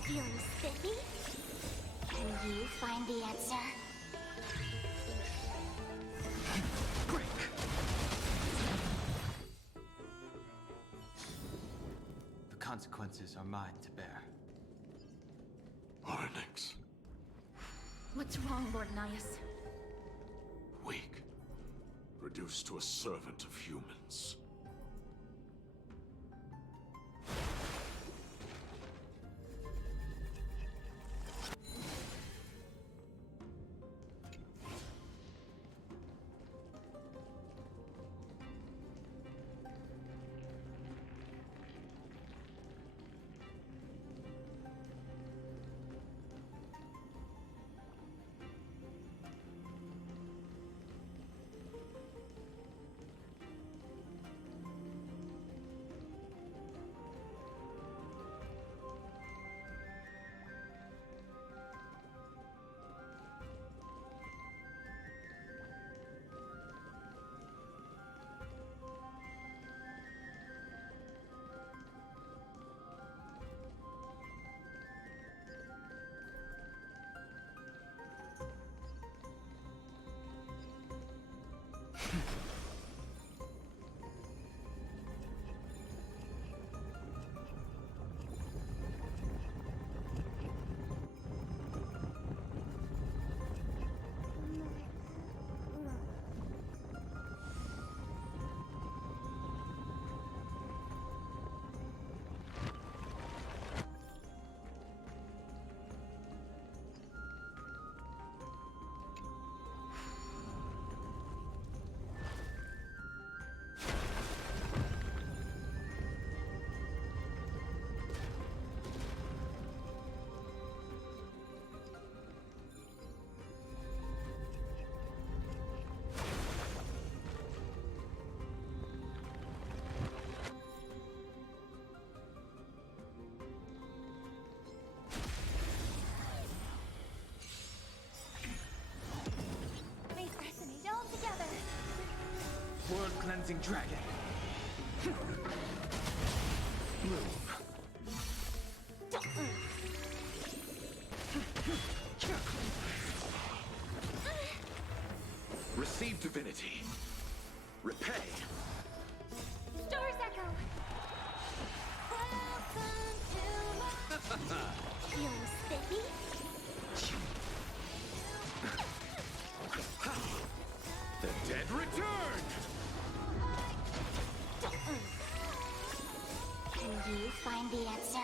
Feeling spiffy? Can you find the answer? The consequences are mine to bear. Onyx. What's wrong, Lord Nias? Weak. Reduced to a servant of humans. World cleansing dragon. Move. Receive divinity. Repay. Stars Echo! Welcome to my... Feeling spiffy? The dead return! Can you find the answer?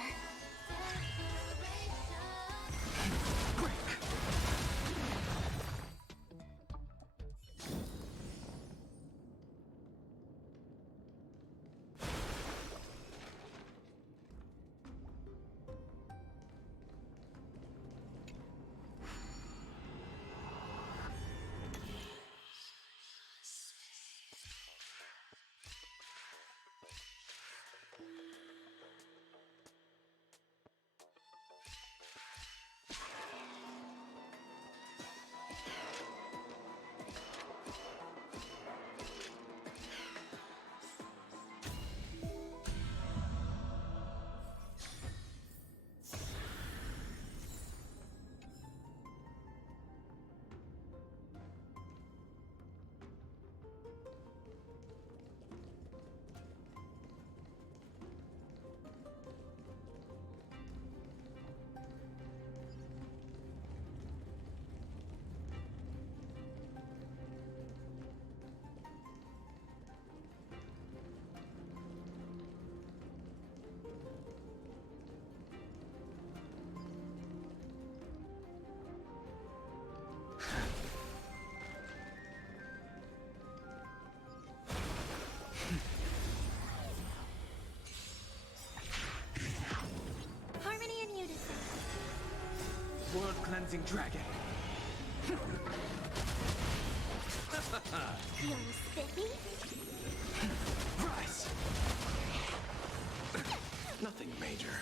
Harmony and unison. World cleansing dragon. Feeling spiffy? Rise. Nothing major.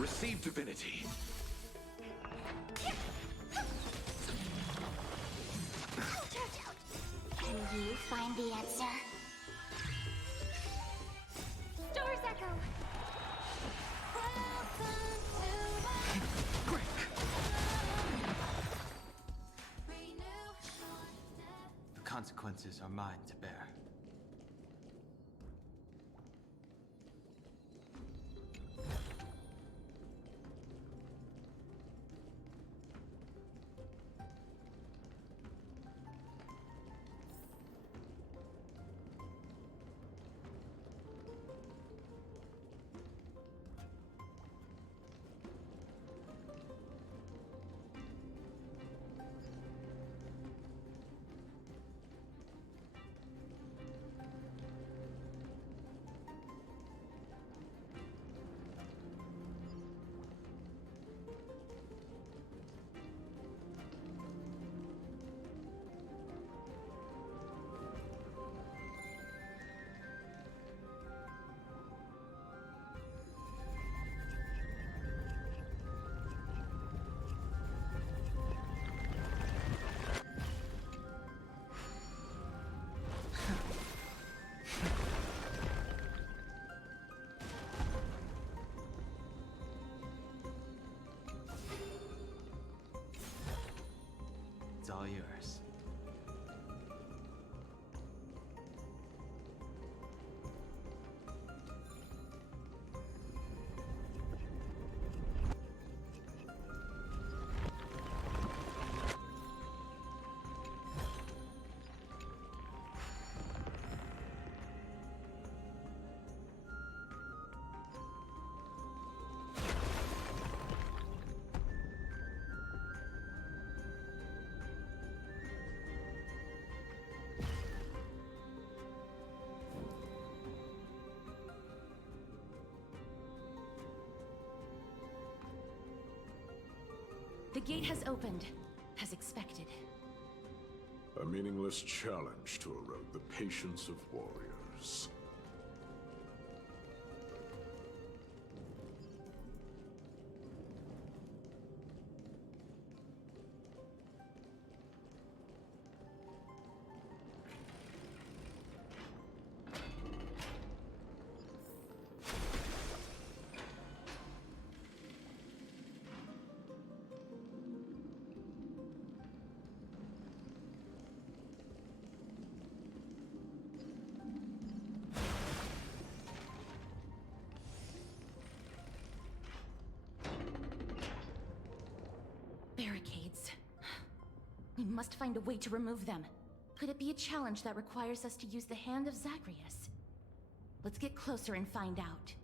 Receive divinity. Can you find the answer? Stars echo. The consequences are mine to bear. It's all yours. The gate has opened, as expected. A meaningless challenge to erode the patience of warriors. Barricades. We must find a way to remove them. Could it be a challenge that requires us to use the hand of Zagreus? Let's get closer and find out.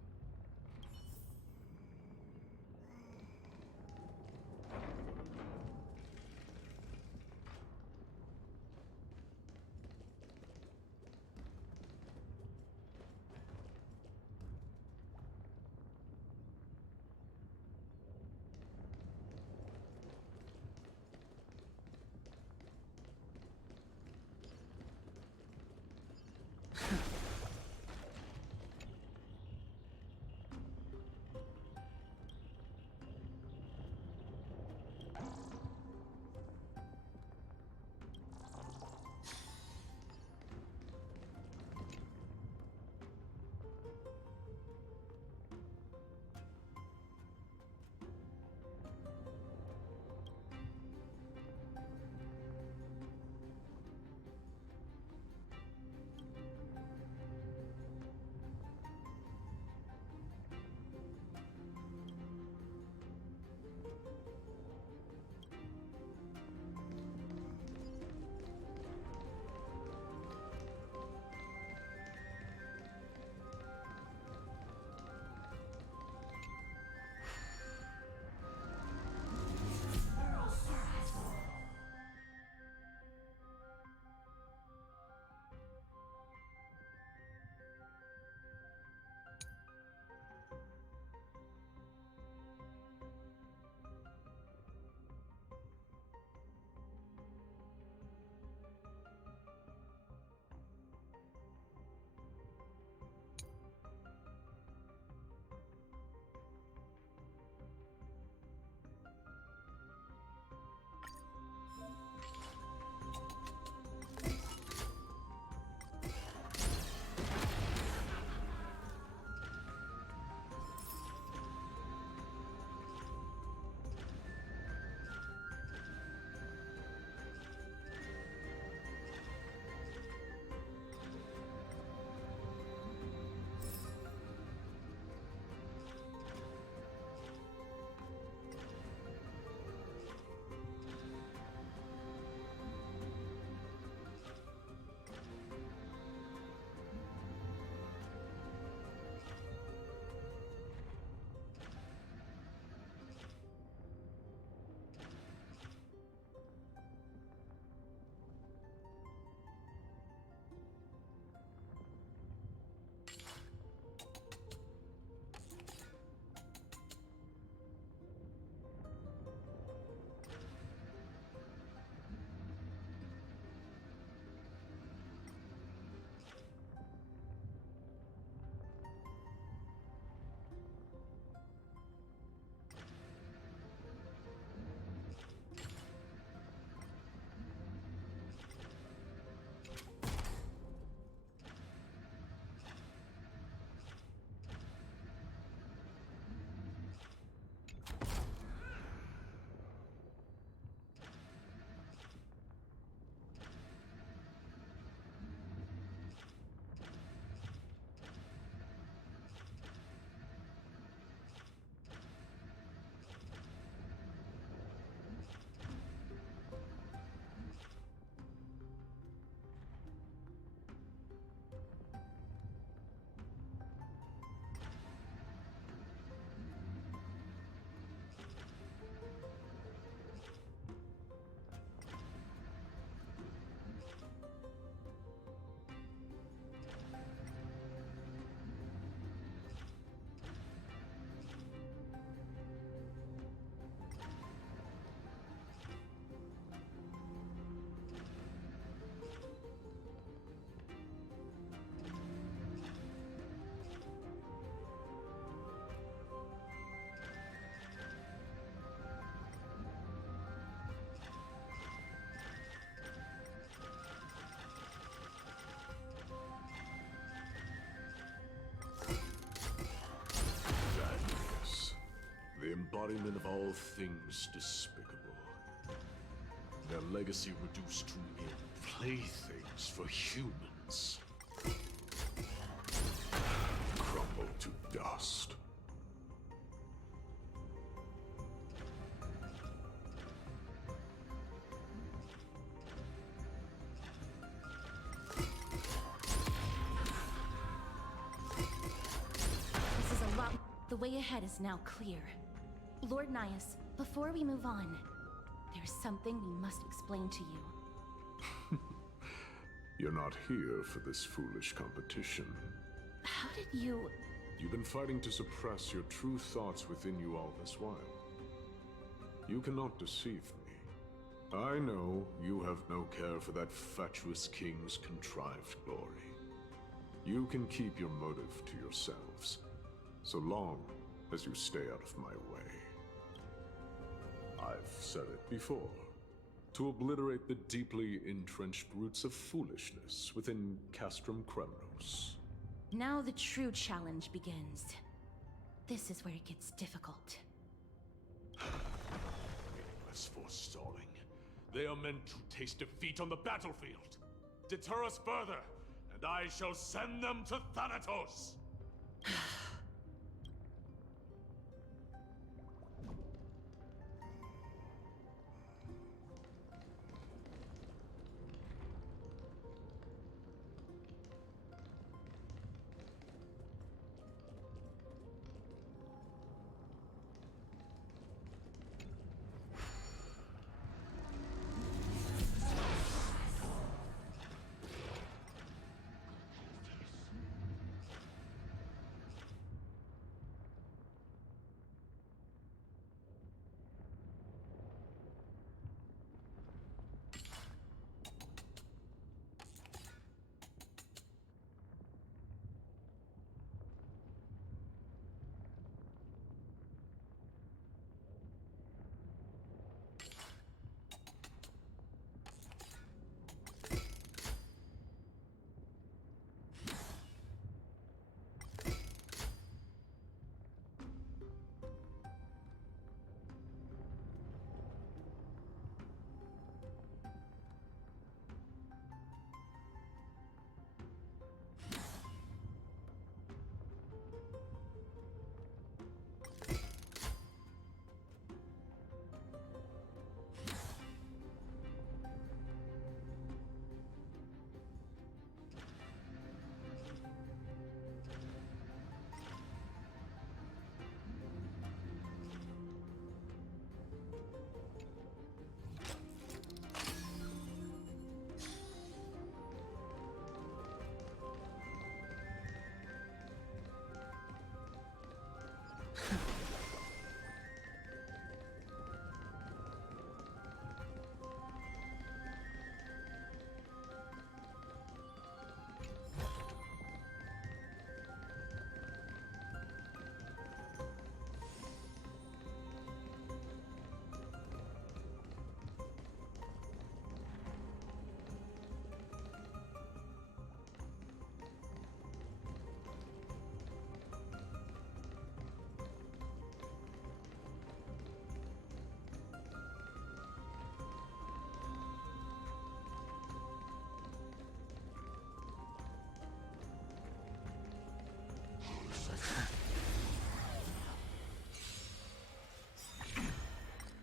embodiment of all things despicable. Their legacy reduced to mere playthings for humans. Crumble to dust. This is a lot. The way ahead is now clear. Lord Nias, before we move on, there's something we must explain to you. You're not here for this foolish competition. How did you... You've been fighting to suppress your true thoughts within you all this while. You cannot deceive me. I know you have no care for that fatuous king's contrived glory. You can keep your motive to yourselves, so long as you stay out of my way. I've said it before. To obliterate the deeply entrenched roots of foolishness within Castrum Kremnos. Now the true challenge begins. This is where it gets difficult. Meaningless forestalling. They are meant to taste defeat on the battlefield. Deter us further, and I shall send them to Thanatos!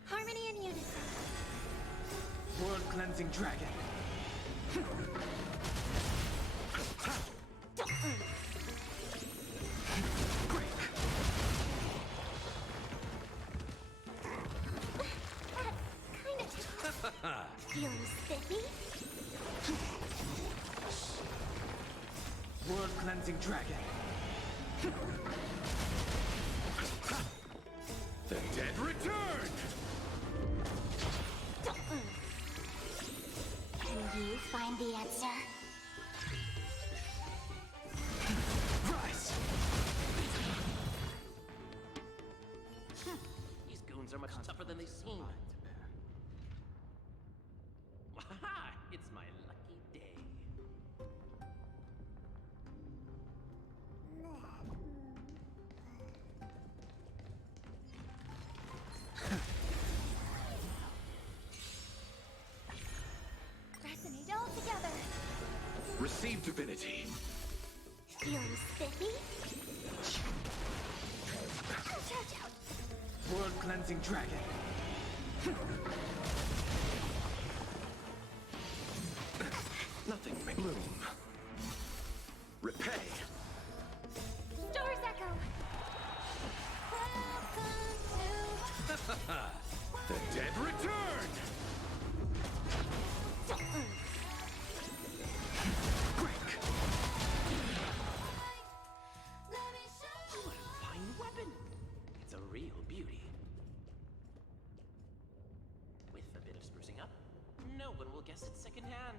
Harmony and unity. World-cleansing dragon. Feeling spiffy? World-cleansing dragon. The dead return! Can you find the answer? Rise! These goons are much tougher than they seem. Waha! It's my lucky day. divinity. Feeling spiffy? Ouch, ouch, ouch. World cleansing dragon. Nothing may bloom. Repay. Stars echo. Welcome The dead return! Break! What a fine weapon! It's a real beauty. With a bit of sprucing up, no one will guess it secondhand.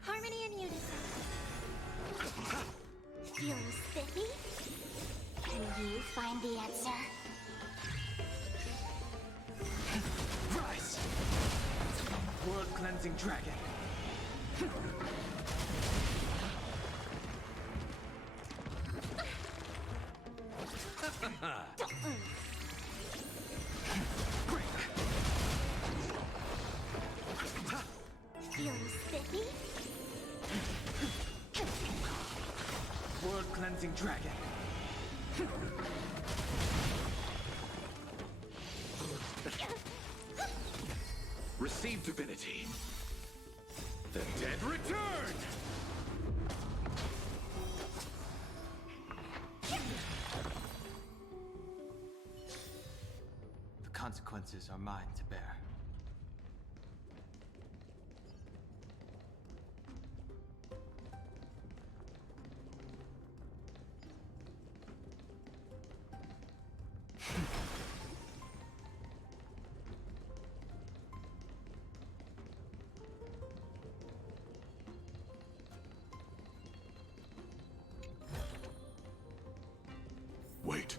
Harmony and unison. Feeling spiffy? Can you find the answer? Rise! World cleansing dragon. Feeling spiffy? World cleansing dragon. Receive divinity. The dead return! The consequences are mine to bear. Wait.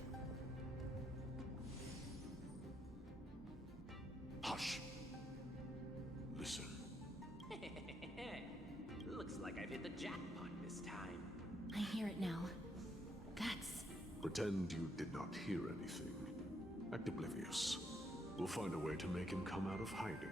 Hush. Listen. Looks like I've hit the jackpot this time. I hear it now. That's... Pretend you did not hear anything. Act oblivious. We'll find a way to make him come out of hiding.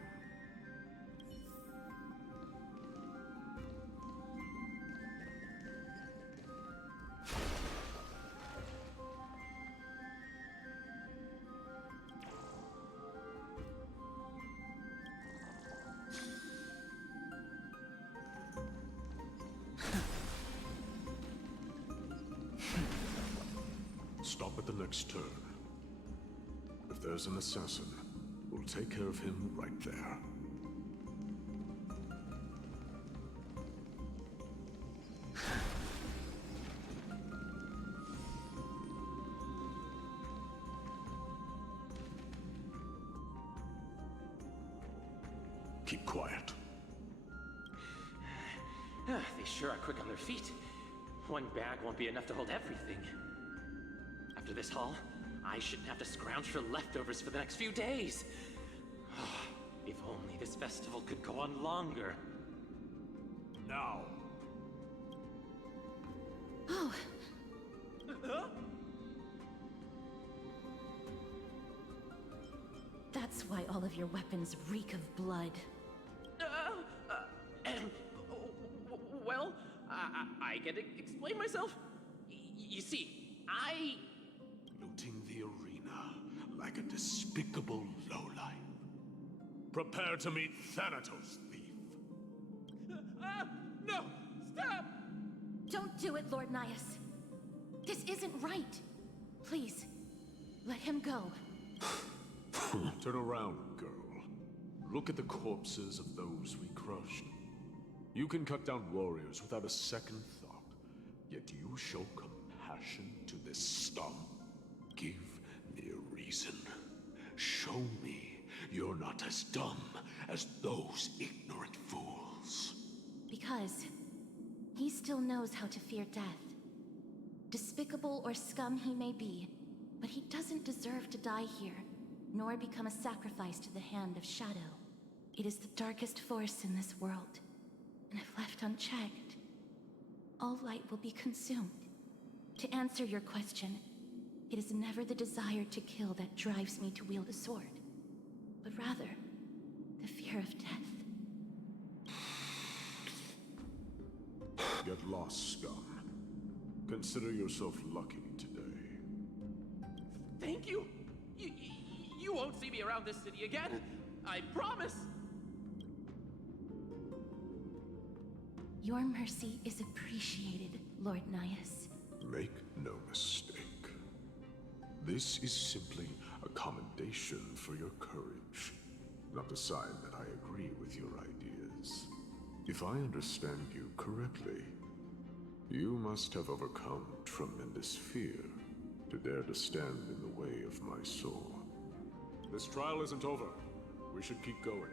Stop at the next turn. If there's an assassin, we'll take care of him right there. Keep quiet. They sure are quick on their feet. One bag won't be enough to hold everything. After this haul, I shouldn't have to scrounge for leftovers for the next few days. If only this festival could go on longer. Now. Oh, that's why all of your weapons reek of blood. Well, I can explain myself. You see, I... Looting the arena like a despicable lowlife. Prepare to meet Thanatos, thief. No! Stop! Don't do it, Lord Nias. This isn't right. Please, let him go. Turn around, girl. Look at the corpses of those we crushed. You can cut down warriors without a second thought, yet you show compassion to this scum. Give me a reason. Show me you're not as dumb as those ignorant fools. Because he still knows how to fear death. Despicable or scum he may be, but he doesn't deserve to die here, nor become a sacrifice to the hand of Shadow. It is the darkest force in this world, and if left unchecked, all light will be consumed. To answer your question, it is never the desire to kill that drives me to wield a sword, but rather the fear of death. Get lost, scum. Consider yourself lucky today. Thank you. You won't see me around this city again. I promise. Your mercy is appreciated, Lord Naius. Make no mistake. This is simply a commendation for your courage, not a sign that I agree with your ideas. If I understand you correctly, you must have overcome tremendous fear to dare to stand in the way of my soul. This trial isn't over. We should keep going.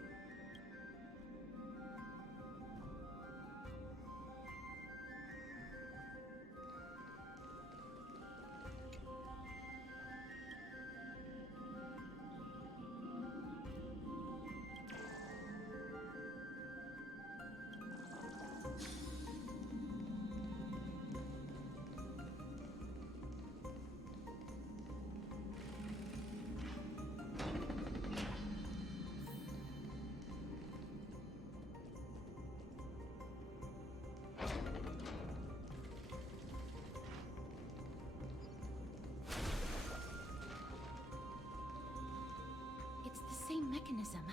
It's the same mechanism.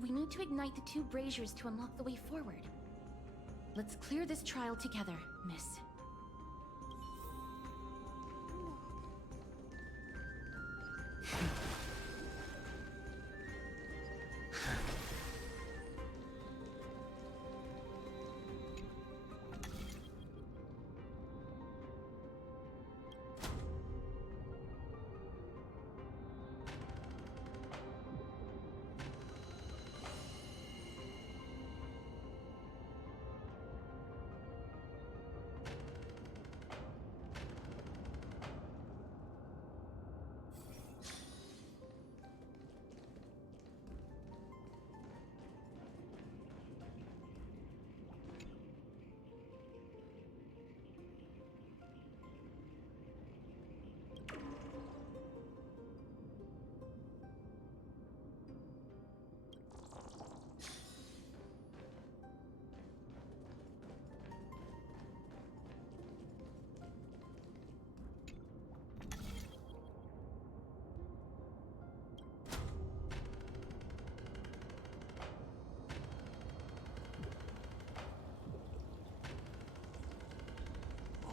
We need to ignite the two braziers to unlock the way forward. Let's clear this trial together, miss.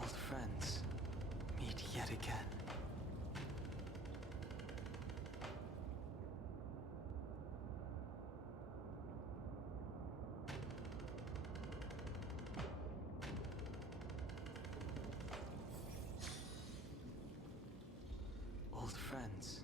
Old friends, meet yet again. Old friends.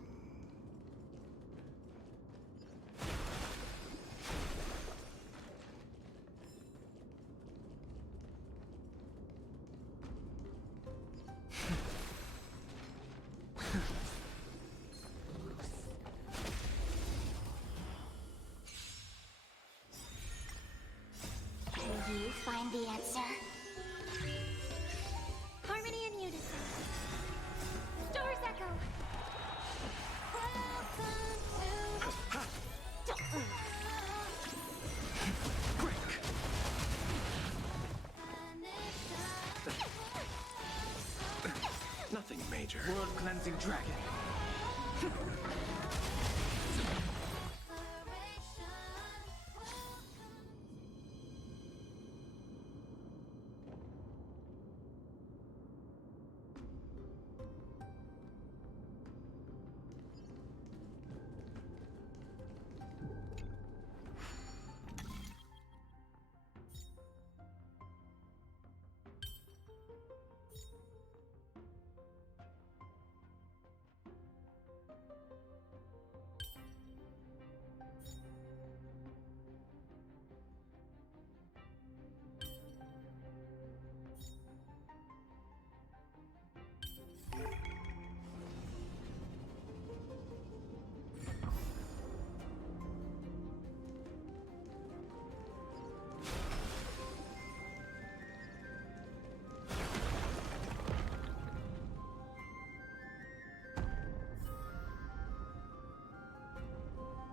Can you find the answer? Harmony and unison. Stars echo. Nothing major. World-cleansing dragon.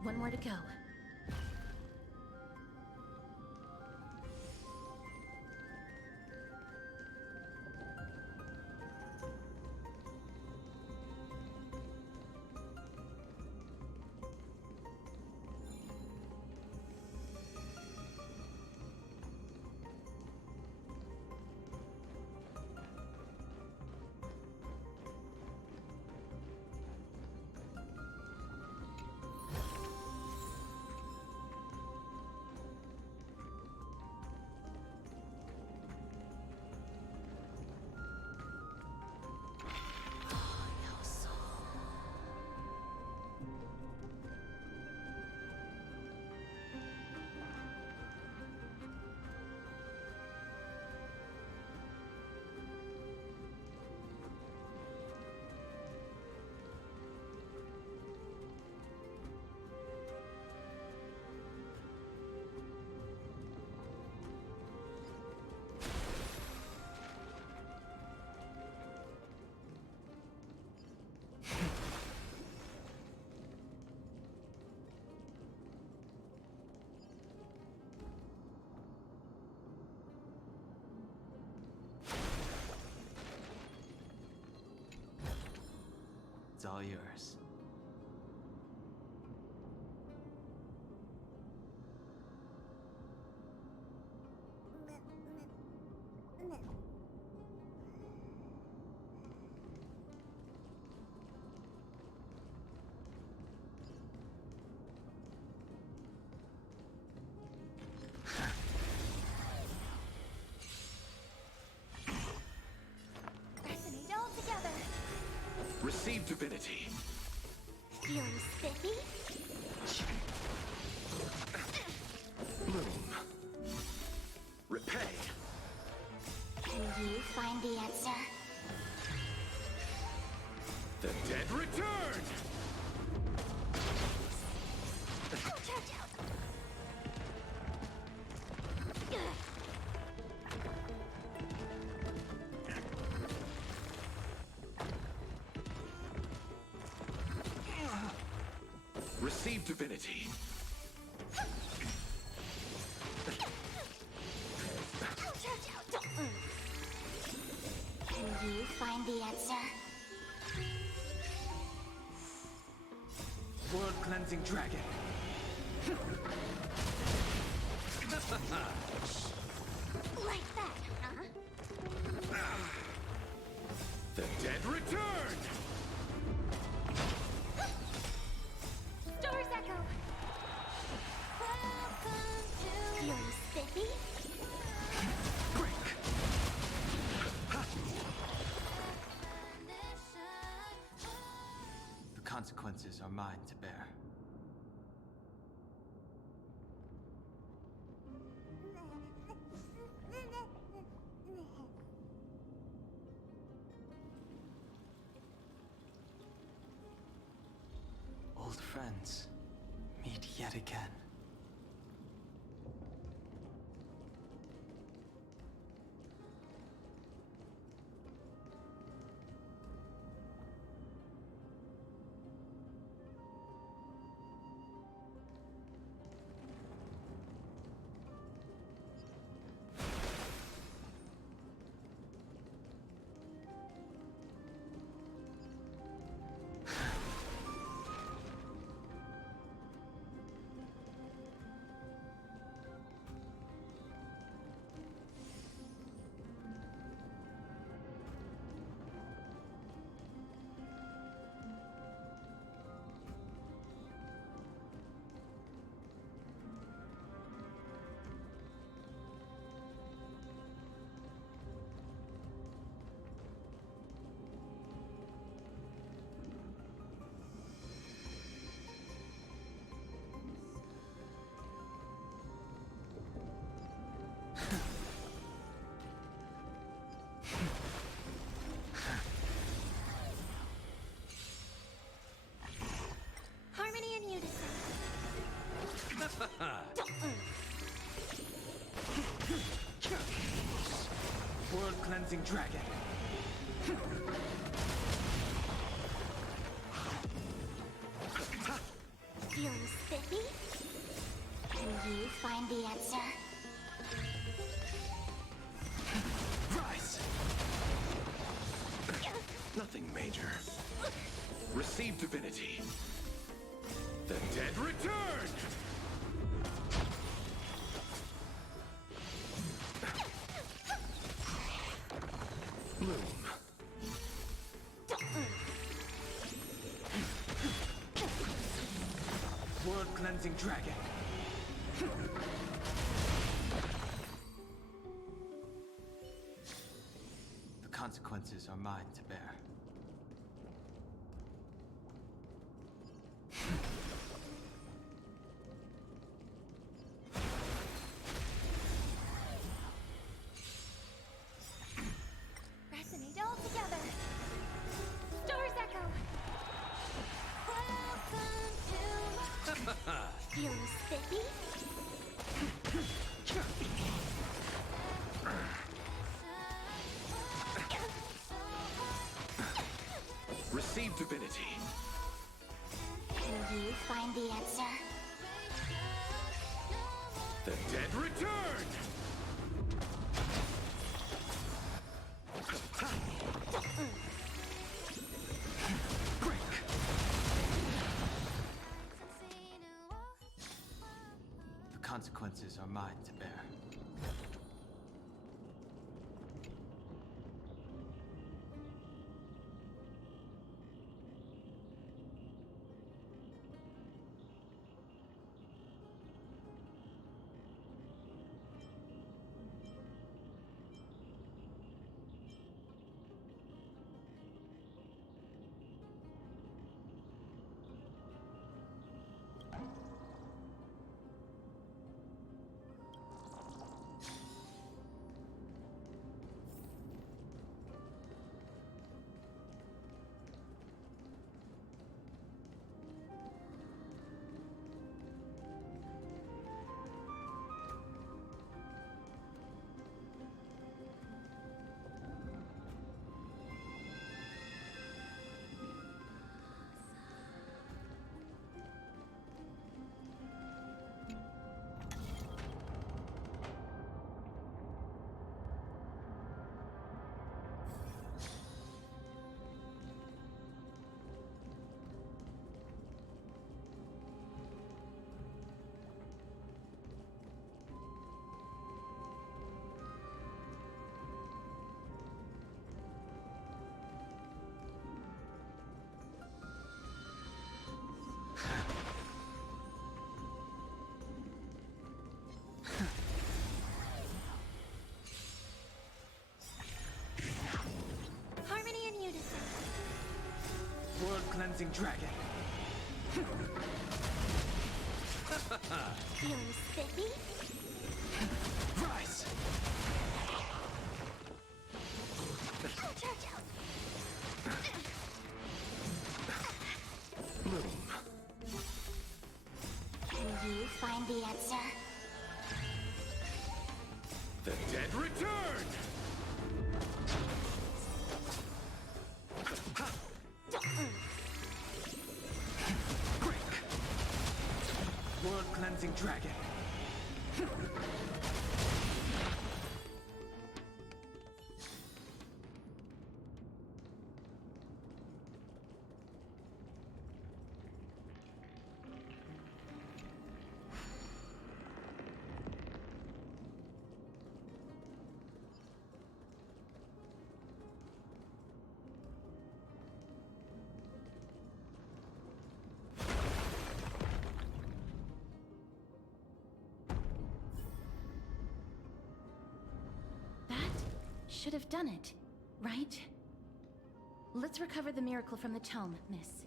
One more to go. It's all yours. Resonate all together. Receive divinity. Feeling spiffy? Bloom. Repay. Can you find the answer? The dead return! Charge out! Receive divinity. Can you find the answer? World cleansing dragon. Like that, huh? The dead return! Doors echo. Feeling spiffy? The consequences are mine to bear. Old friends, meet yet again. Harmony and unison. World cleansing dragon. Feeling spiffy? spiffy? Can you find the answer? Rise! Nothing major. Receive divinity. The dead return! Bloom. World-cleansing dragon. The consequences are mine to bear. Resonate all together. Stars echo. Welcome to feeling spiffy? Receive divinity. Can you find the answer? The dead return! The consequences are mine to bear. Harmony and unison. World-cleansing dragon. Feeling spiffy? Rise! Charge out. Bloom. Can you find the answer? The dead return! World-cleansing dragon. Should have done it, right? Let's recover the miracle from the tome, miss.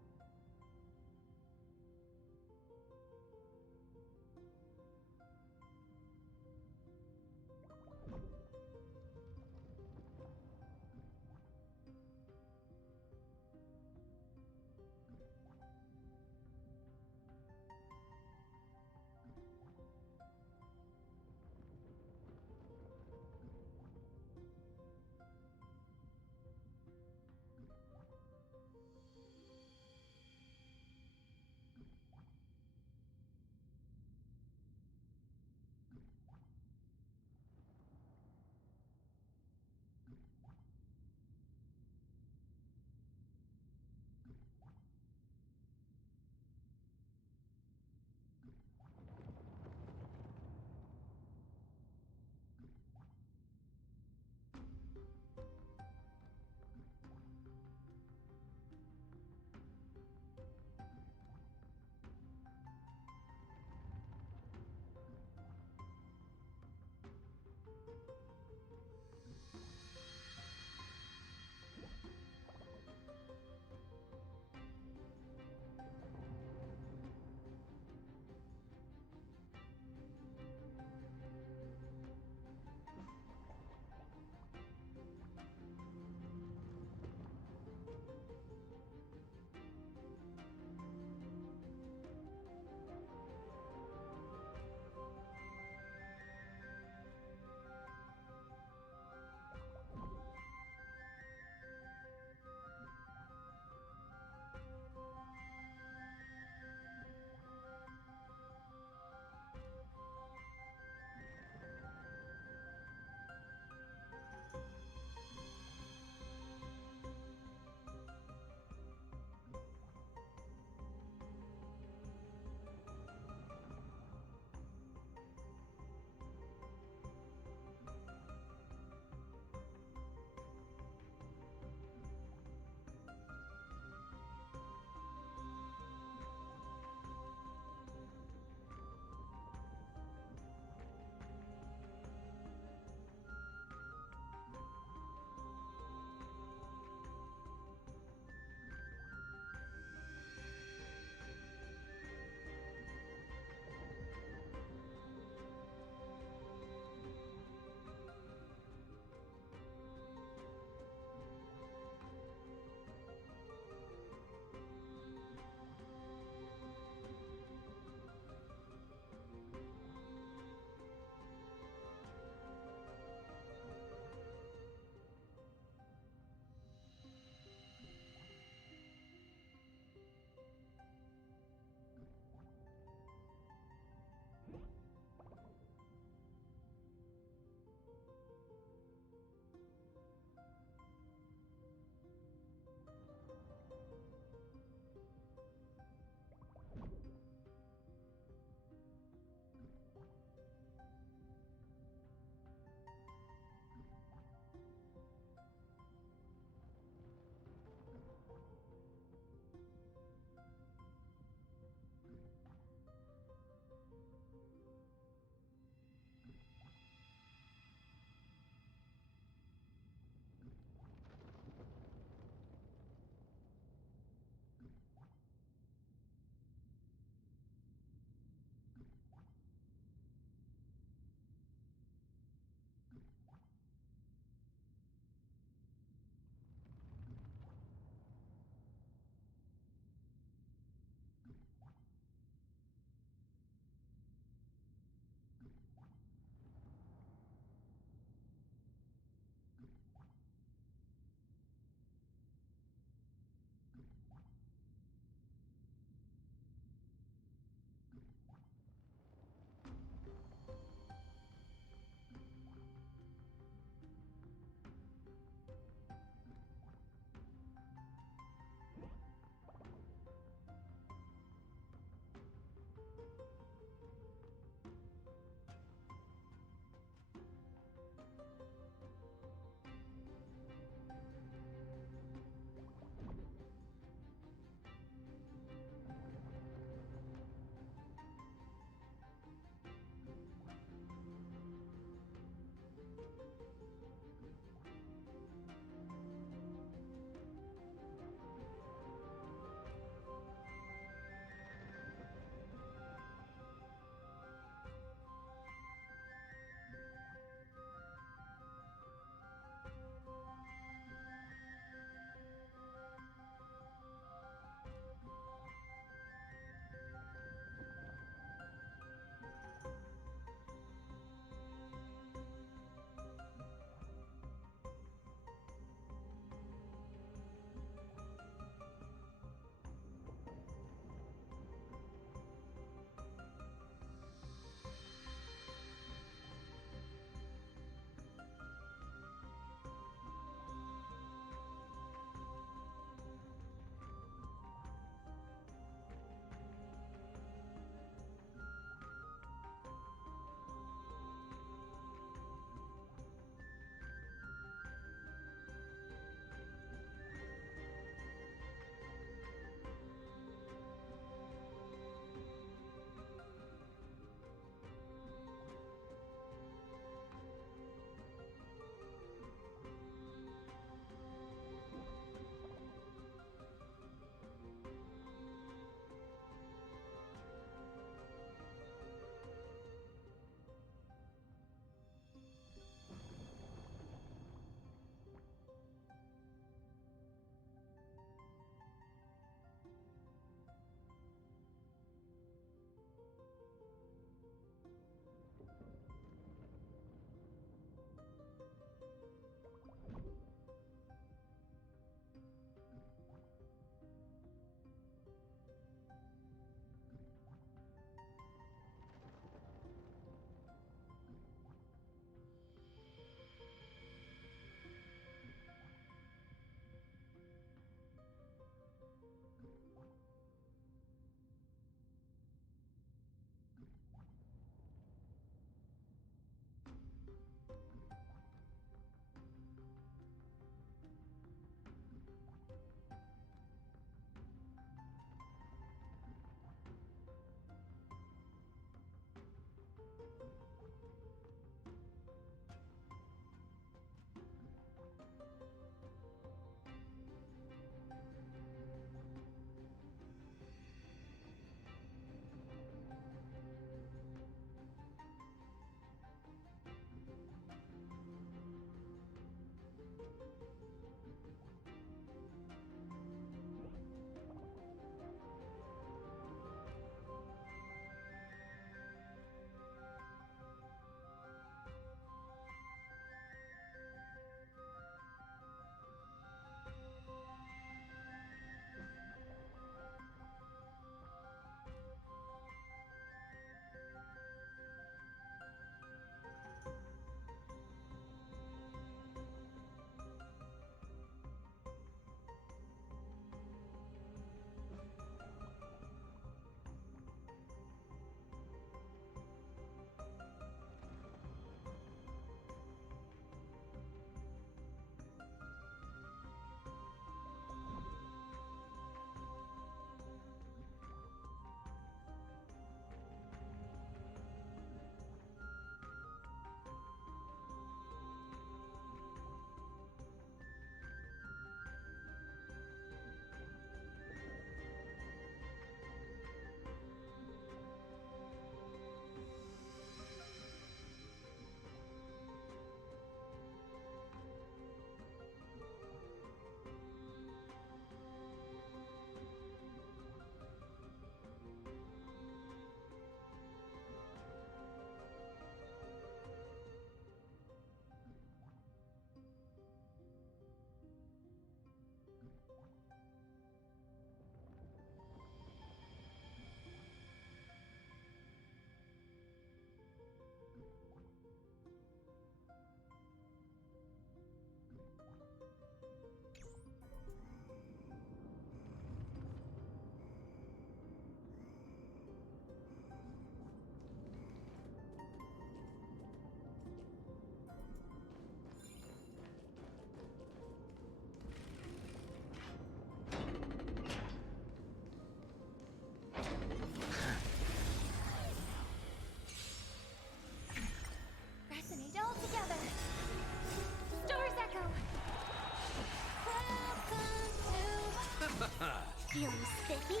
Feeling spiffy?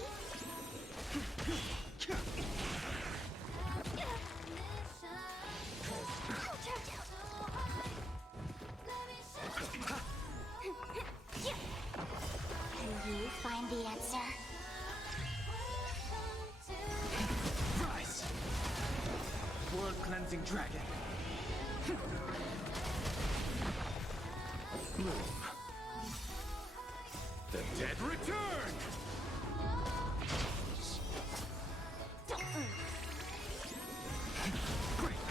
Can you find the answer? Rise! World-cleansing dragon. Bloom. The dead return! Break.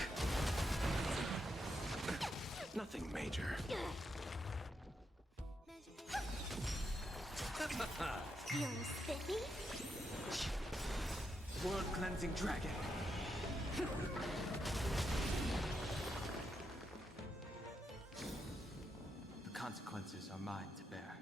Nothing major. Feeling spiffy? World-cleansing dragon. The consequences are mine to bear.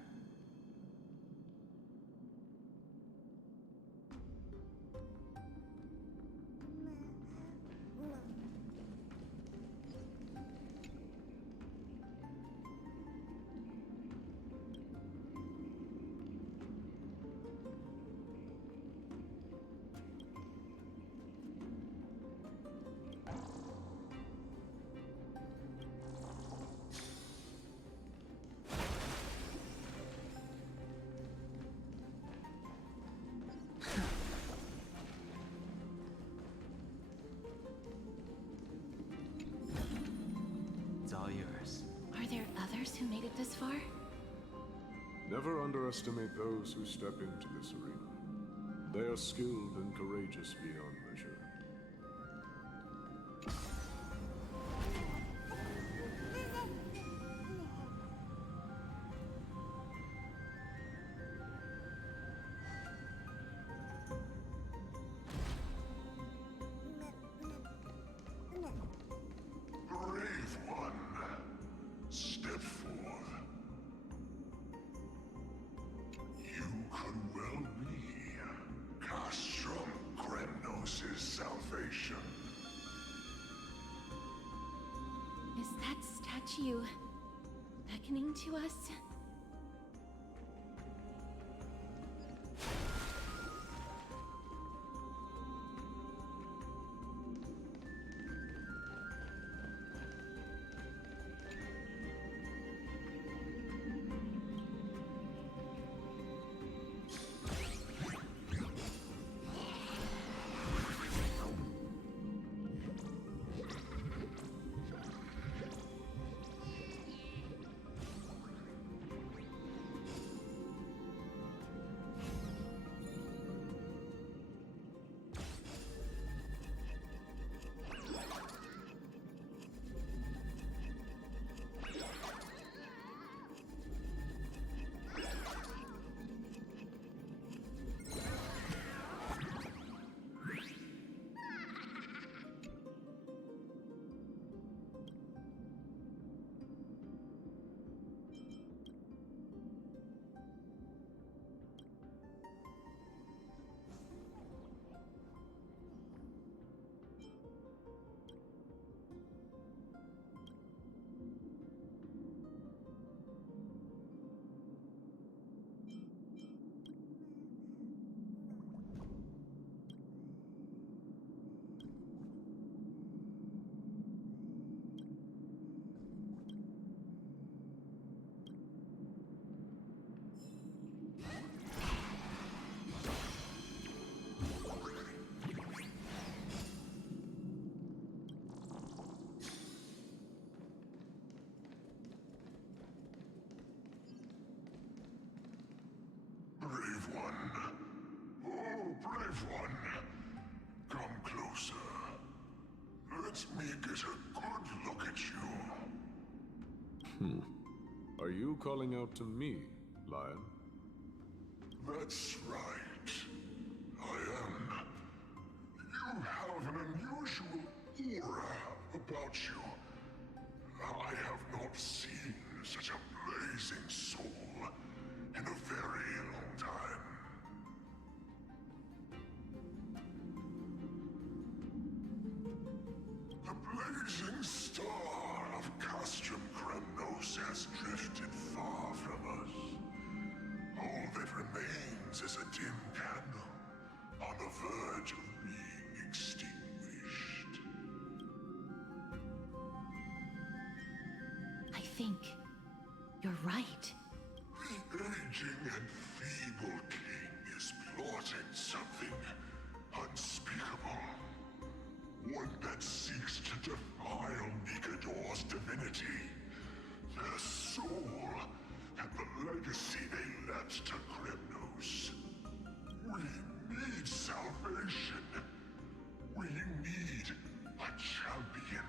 It's all yours. Are there others who made it this far? Never underestimate those who step into this arena. They are skilled and courageous beyond measure. Brave one, step forth. You could well be Castrum Kremnos' salvation. Is that statue beckoning to us? Brave one. Oh, brave one. Come closer. Let me get a good look at you. Are you calling out to me, Lion? That's right. I am. You have an unusual aura about you. I have not seen such a blazing soul in a very long time. The blazing star of Castrum Kremnos has drifted far from us. All that remains stands as a dim candle on the verge of being extinguished. I think you're right. The aging and feeble king is plotting something unspeakable. One that seeks to defile Nikador's divinity, their soul, and the legacy they left to Kremnos. We need salvation. We need a champion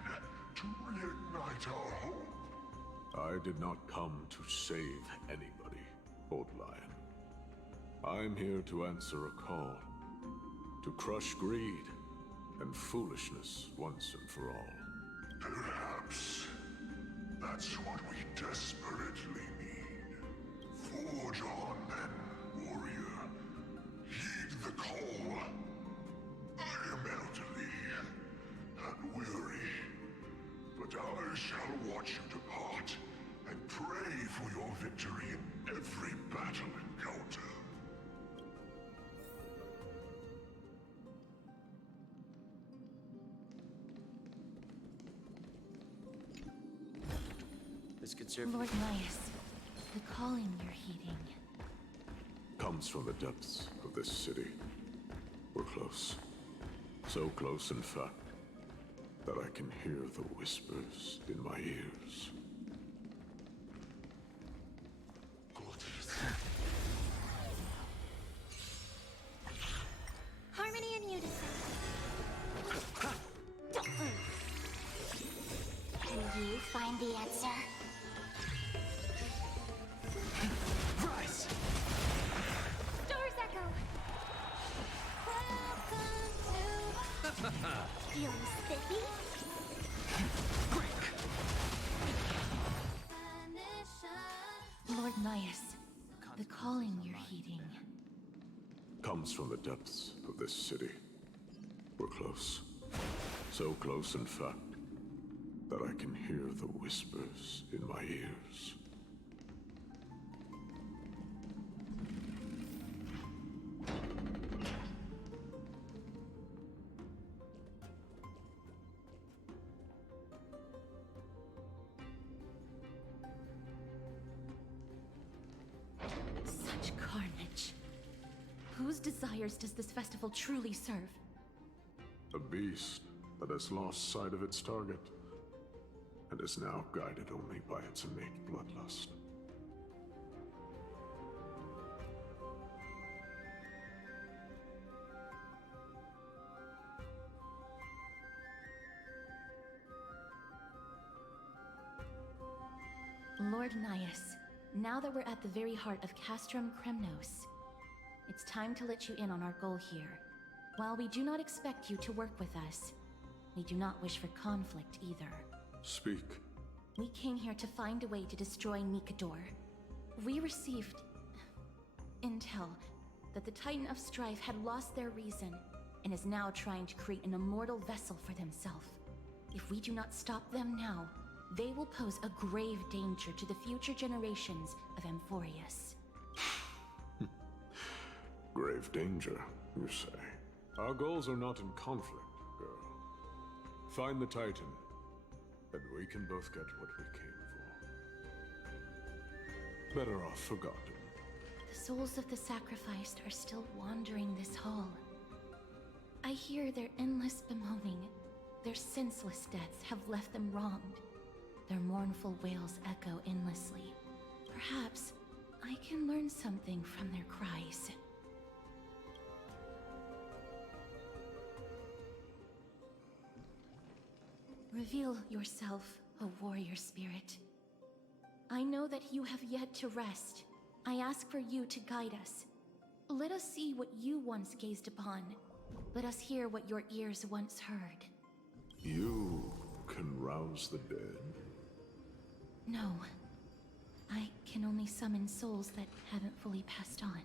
to reignite our hope. I did not come to save anybody, Old Lion. I'm here to answer a call. To crush greed and foolishness once and for all. Perhaps that's what we desperately need. Forge on then, warrior. Heed the call. I am elderly and weary, but I shall watch you depart and pray for your victory in every battle encounter. This could serve. Lord Nias, the calling you're heeding. Comes from the depths of this city. We're close. So close, in fact, that I can hear the whispers in my ears. Harmony and unison. Can you find the answer? Rise! Doors echo. Welcome to feeling spiffy. Lord Nias, the calling you're heeding. Comes from the depths of this city. We're close. So close, in fact, that I can hear the whispers in my ears. Such carnage. Whose desires does this festival truly serve? A beast that has lost sight of its target and is now guided only by its innate bloodlust. Lord Nias, now that we're at the very heart of Castrum Kremnos, it's time to let you in on our goal here. While we do not expect you to work with us, we do not wish for conflict either. Speak. We came here to find a way to destroy Nikador. We received intel that the Titan of Strife had lost their reason and is now trying to create an immortal vessel for themselves. If we do not stop them now, they will pose a grave danger to the future generations of Amphorius. Grave danger, you say? Our goals are not in conflict, girl. Find the Titan, and we can both get what we came for. Better off forgotten. The souls of the sacrificed are still wandering this hall. I hear their endless bemoaning. Their senseless deaths have left them wronged. Their mournful wails echo endlessly. Perhaps I can learn something from their cries. Reveal yourself, O warrior spirit. I know that you have yet to rest. I ask for you to guide us. Let us see what you once gazed upon. Let us hear what your ears once heard. You can rouse the dead. No. I can only summon souls that haven't fully passed on.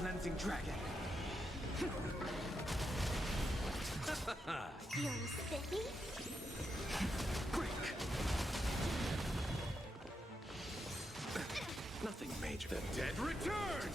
cleansing dragon. Feeling spiffy? Quick! Nothing major. The dead return!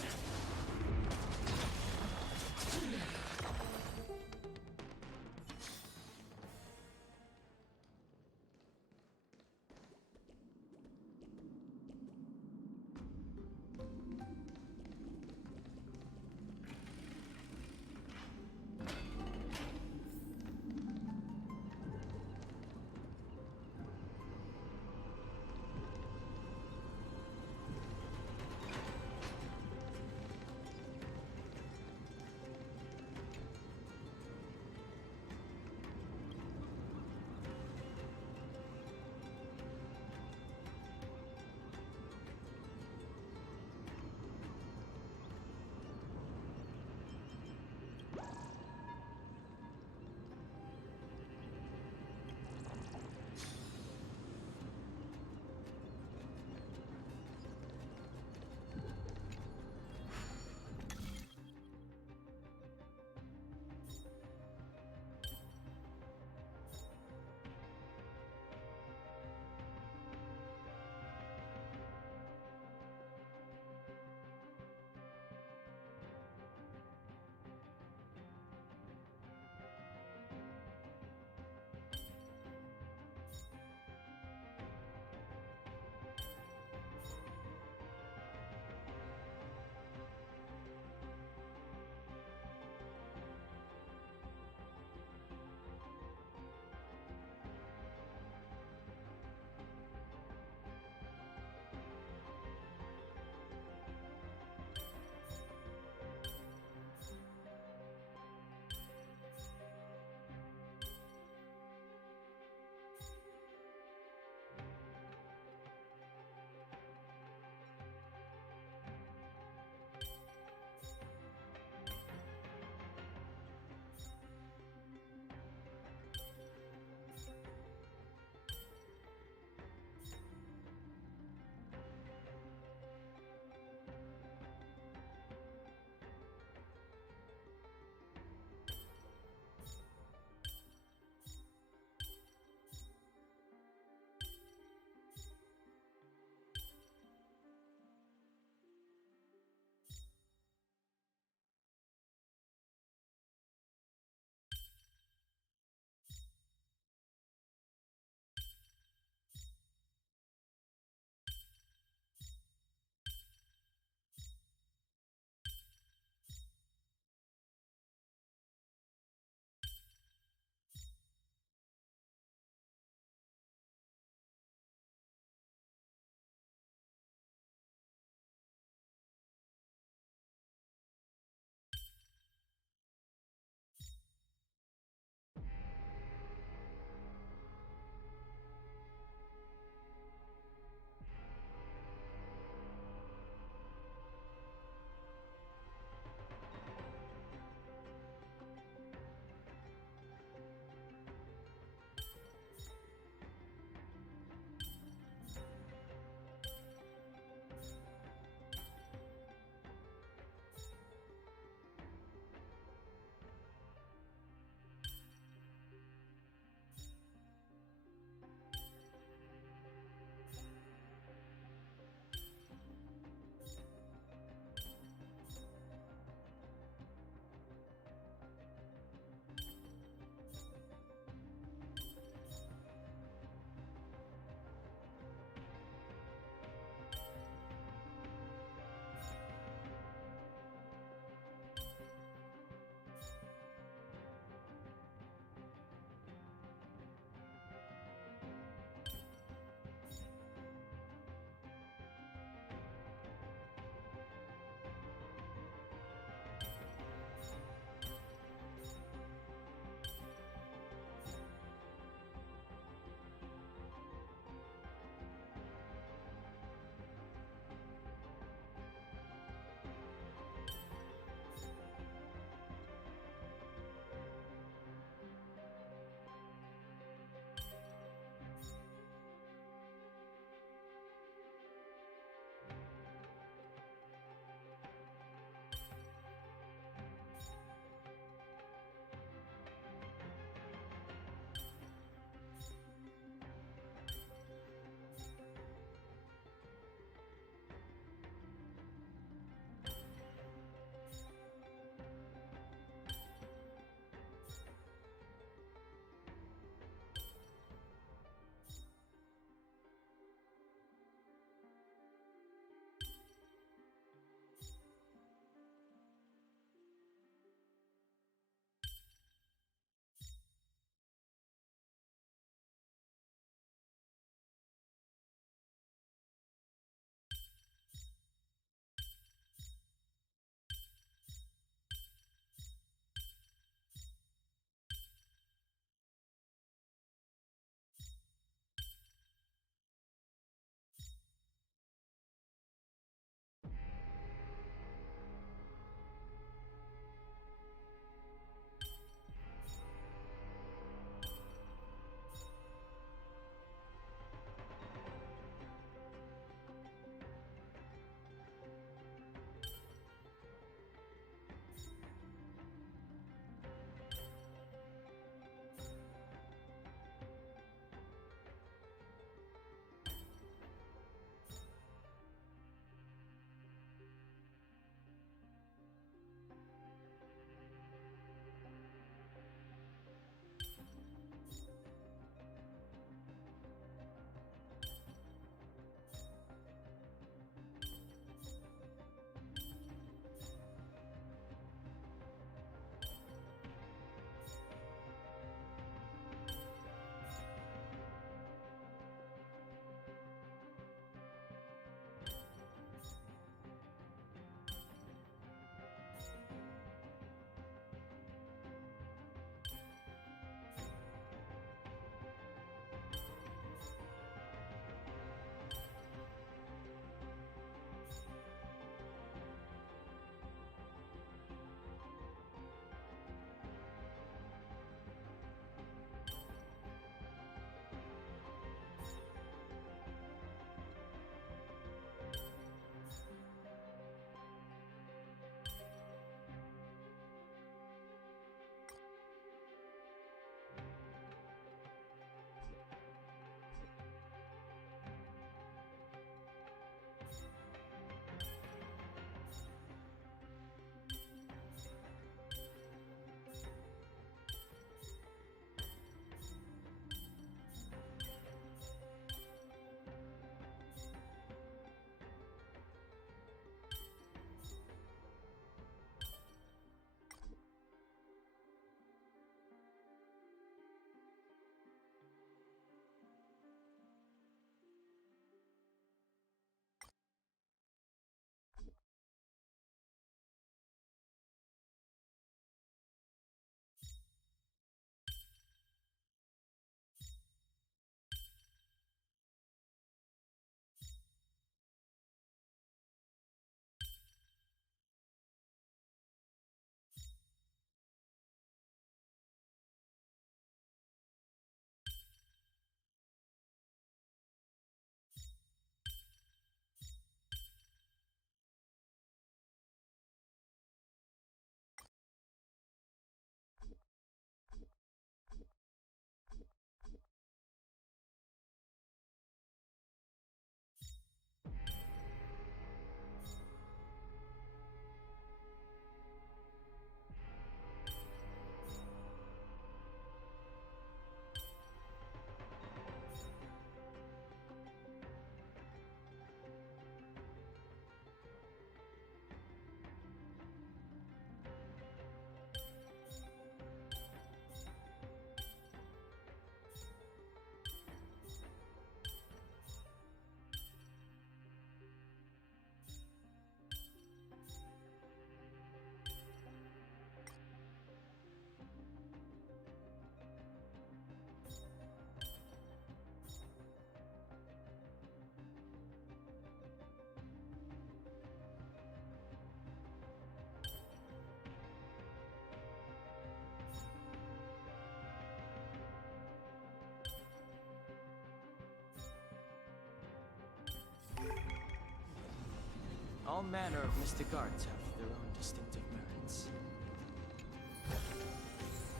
All manner of mystic arts have their own distinctive merits.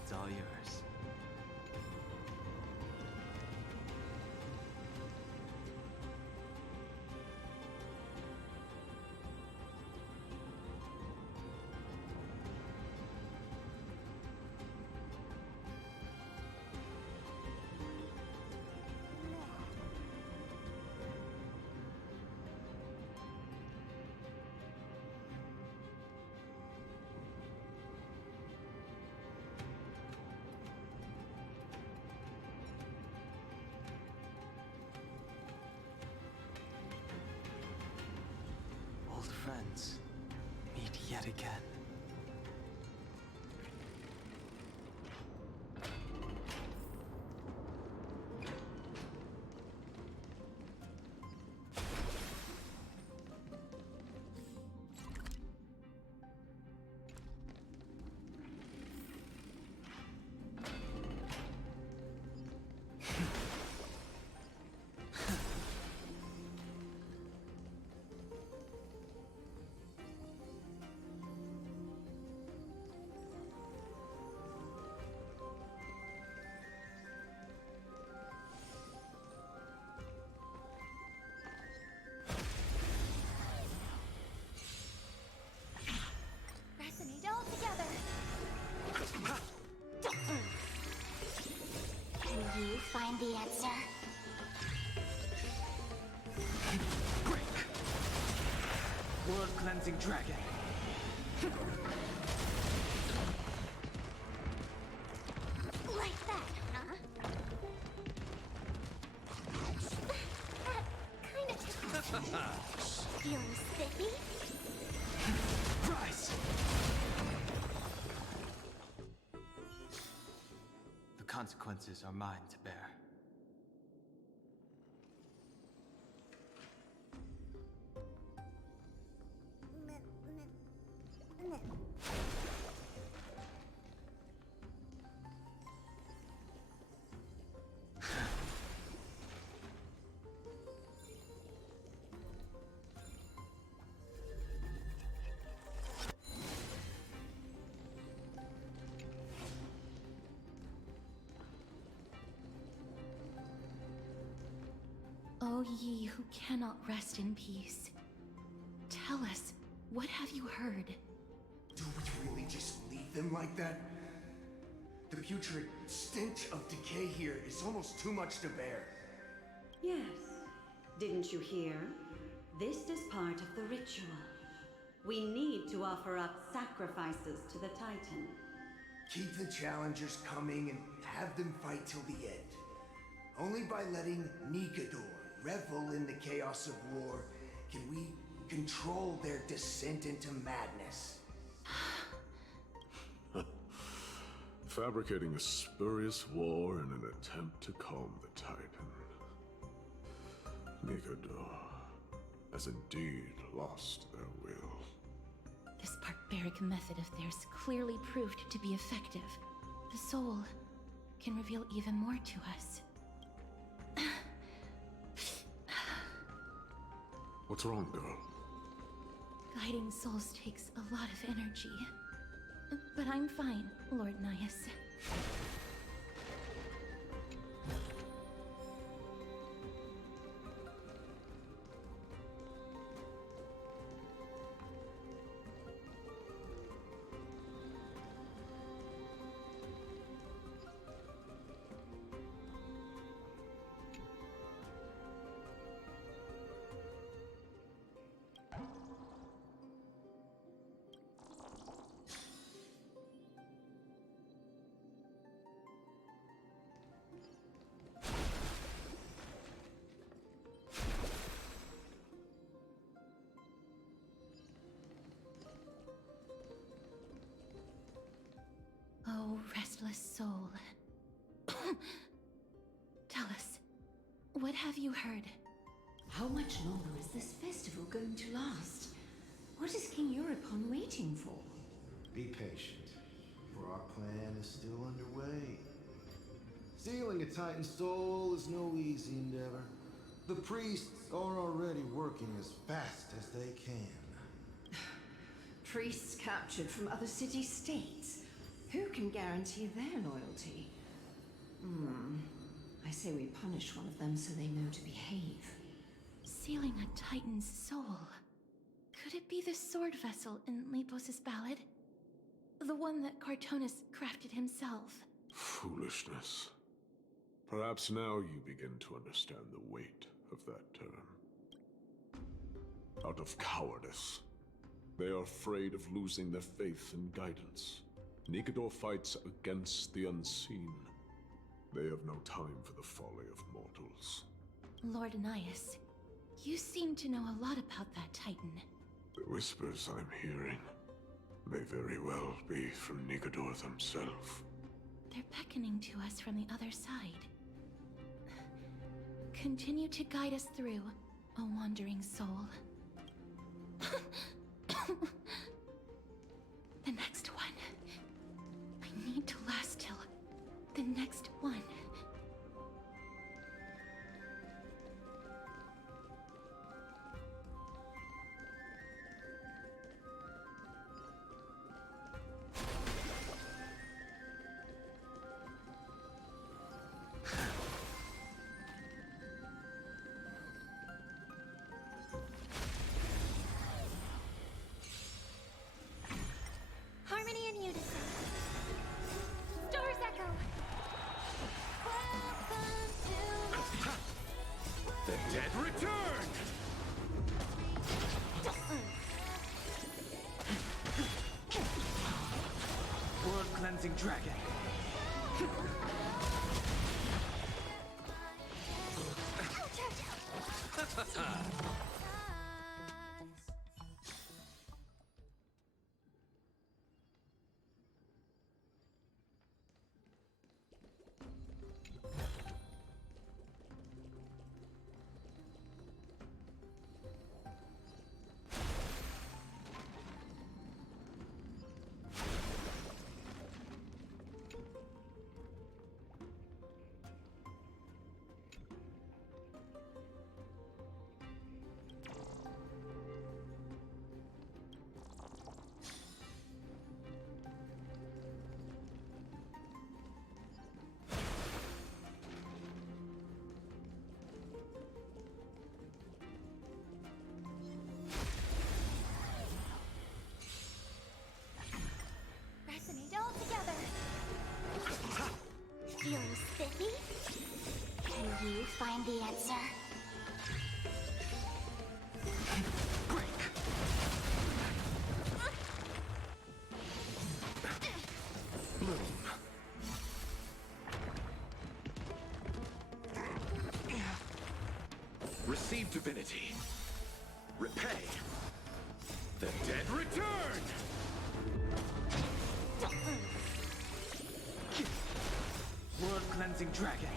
It's all yours. Old friends, meet yet again. Resonate all together. Can you find the answer? World-cleansing dragon. Like that, huh? That kind of feeling spiffy? Rise! The consequences are mine to bear. O ye who cannot rest in peace, tell us, what have you heard? Do we really just leave them like that? The putrid stench of decay here is almost too much to bear. Yes. Didn't you hear? This is part of the ritual. We need to offer up sacrifices to the Titan. Keep the challengers coming and have them fight till the end. Only by letting Nikador revel in the chaos of war can we control their descent into madness. Fabricating a spurious war in an attempt to calm the Titan. Nikador has indeed lost their will. This barbaric method of theirs clearly proved to be effective. The soul can reveal even more to us. What's wrong, girl? Guiding souls takes a lot of energy. But I'm fine, Lord Nias. Oh, restless soul. Tell us, what have you heard? How much longer is this festival going to last? What is King Euripon waiting for? Be patient, for our plan is still underway. Stealing a Titan soul is no easy endeavor. The priests are already working as fast as they can. Priests captured from other city-states. Who can guarantee their loyalty? I say we punish one of them so they know to behave. Sealing a Titan's soul. Could it be the sword vessel in Lepos's ballad? The one that Cartonis crafted himself? Foolishness. Perhaps now you begin to understand the weight of that term. Out of cowardice. They are afraid of losing their faith and guidance. Nikador fights against the unseen. They have no time for the folly of mortals. Lord Anais, you seem to know a lot about that Titan. The whispers I'm hearing may very well be from Nikador himself. They're beckoning to us from the other side. Continue to guide us through, O wandering soul. The next one. I need to last till the next one. Harmony and unison. Stars echo. Welcome to The dead return! World cleansing dragon. resonate all together. Feeling spiffy? Can you find the answer? Receive divinity. Repay. The dead return! World cleansing dragon.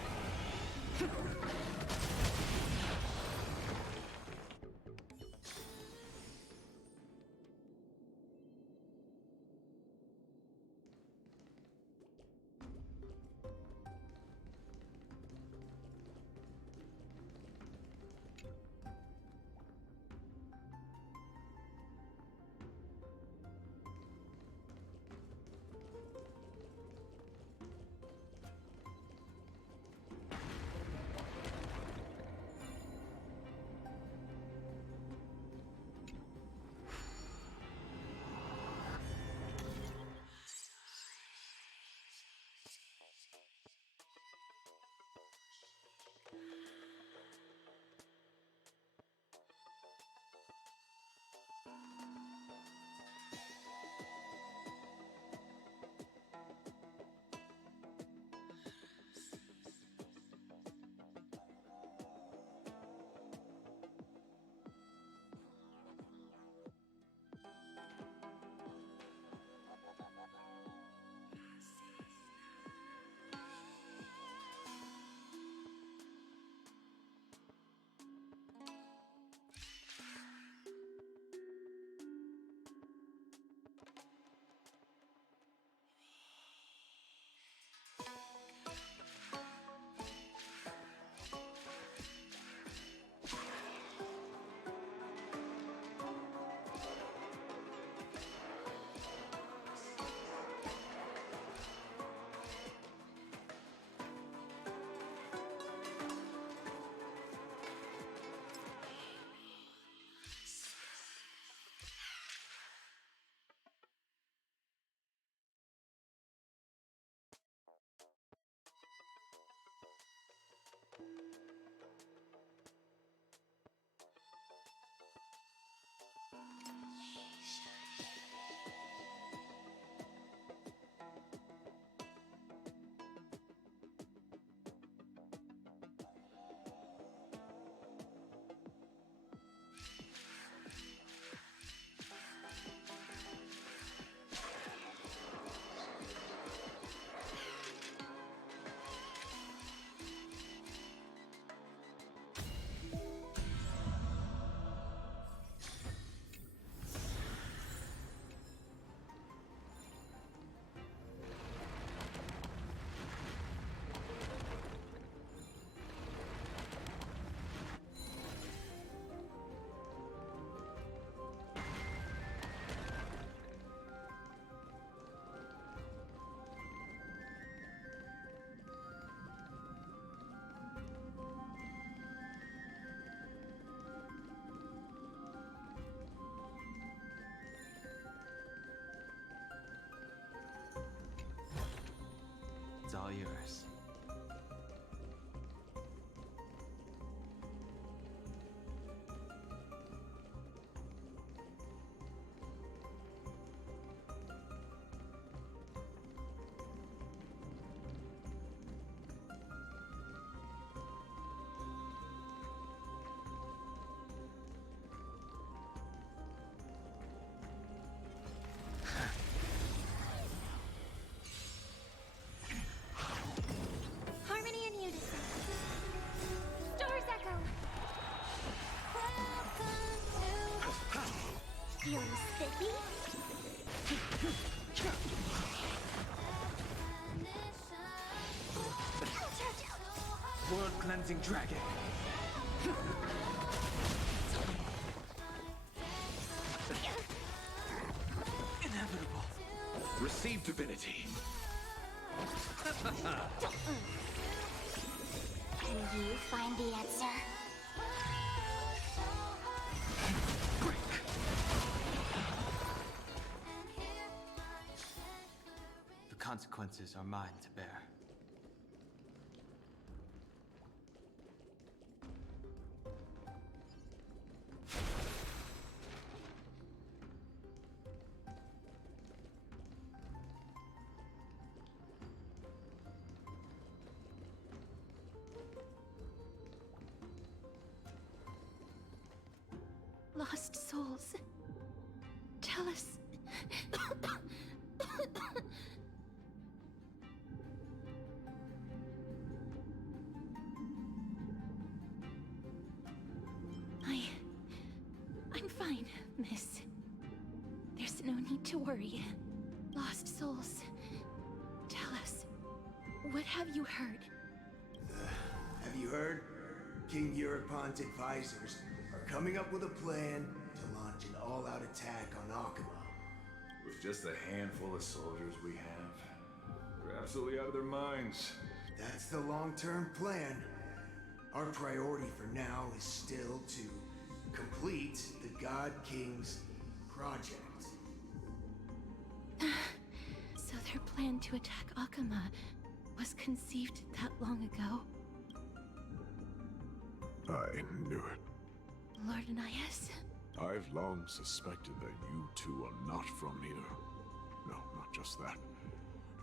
cleansing dragon. Inevitable. Receive divinity. Can you find the answer? The consequences are mine to bear. Lost souls. Tell us. I'm fine, miss. There's no need to worry. Lost souls. Tell us. What have you heard? Have you heard? King Eurypon's advisors are coming up with a plan to launch an all-out attack on Akuma. With just a handful of soldiers we have, they're absolutely out of their minds. That's the long-term plan. Our priority for now is still to complete the God King's project. So their plan to attack Akuma was conceived that long ago? I knew it. Lord Anais? I've long suspected that you two are not from here. No, not just that.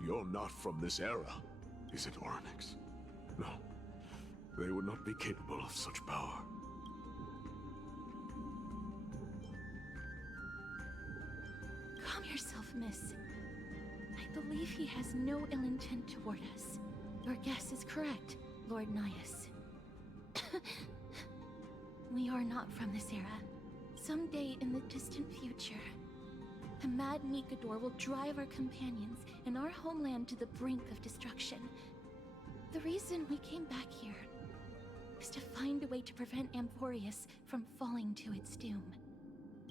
You're not from this era. Is it Oryx? No. They would not be capable of such power. Calm yourself, miss. I believe he has no ill intent toward us. Your guess is correct, Lord Nias. We are not from this era. Someday in the distant future, the mad Nikador will drive our companions and our homeland to the brink of destruction. The reason we came back here is to find a way to prevent Amphorius from falling to its doom.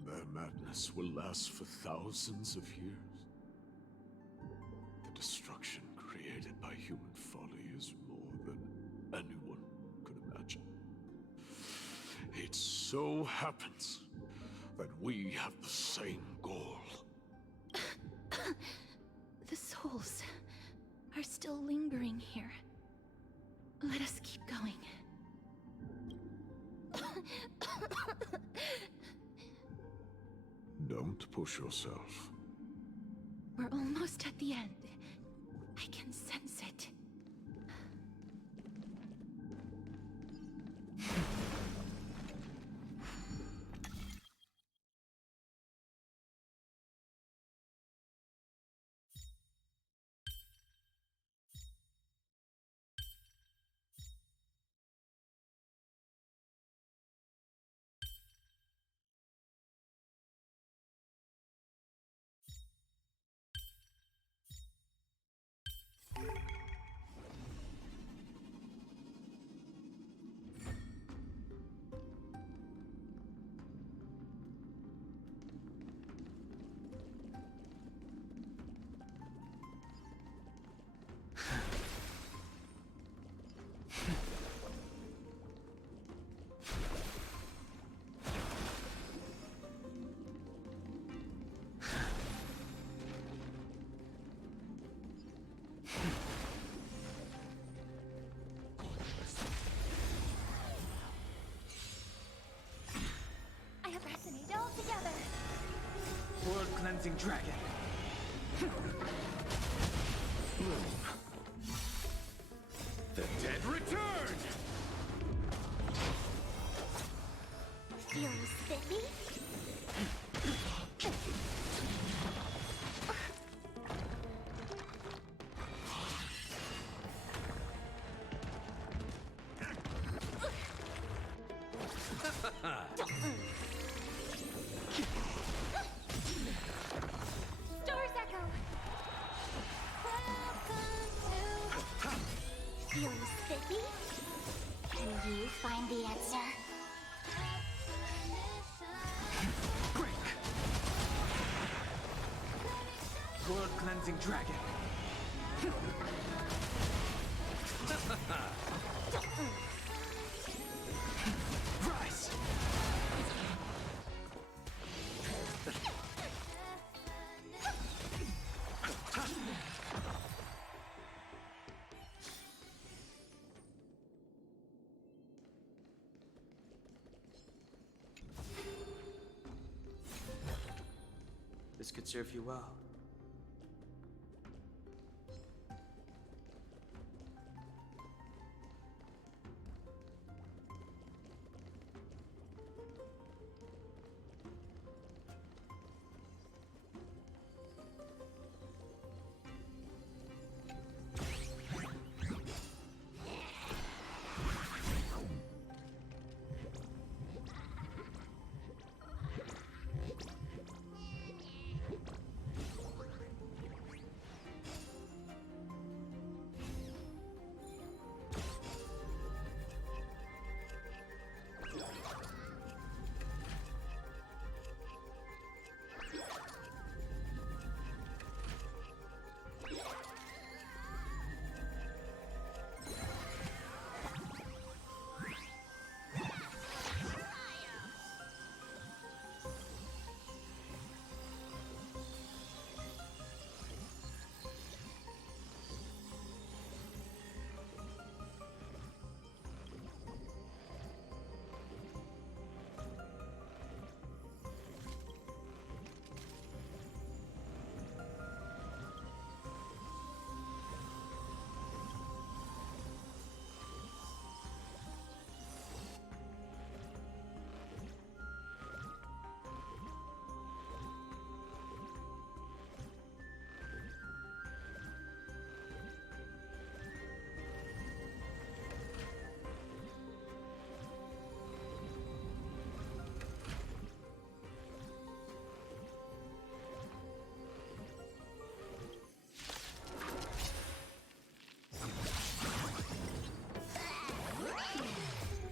Their madness will last for thousands of years. The destruction created by human folly is more than anyone could imagine. It so happens that we have the same goal. The souls are still lingering here. Let us keep going. Don't push yourself. We're almost at the end. I can sense it. Cleansing dragon. The dead return! Feeling spiffy? Stars Echo! Welcome to... Feeling spiffy? the answer. World cleansing dragon. Rise. This could serve you well.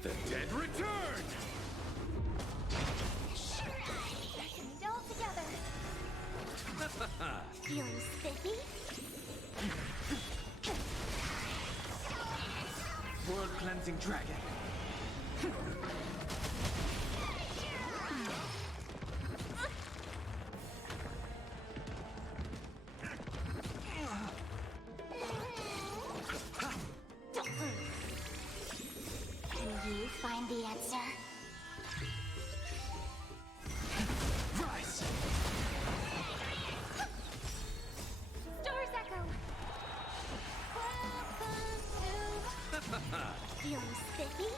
The dead return! Getting it all together. Feeling spiffy? World cleansing dragon. Can you find the answer? Rise. Star's Echo! Feeling spiffy?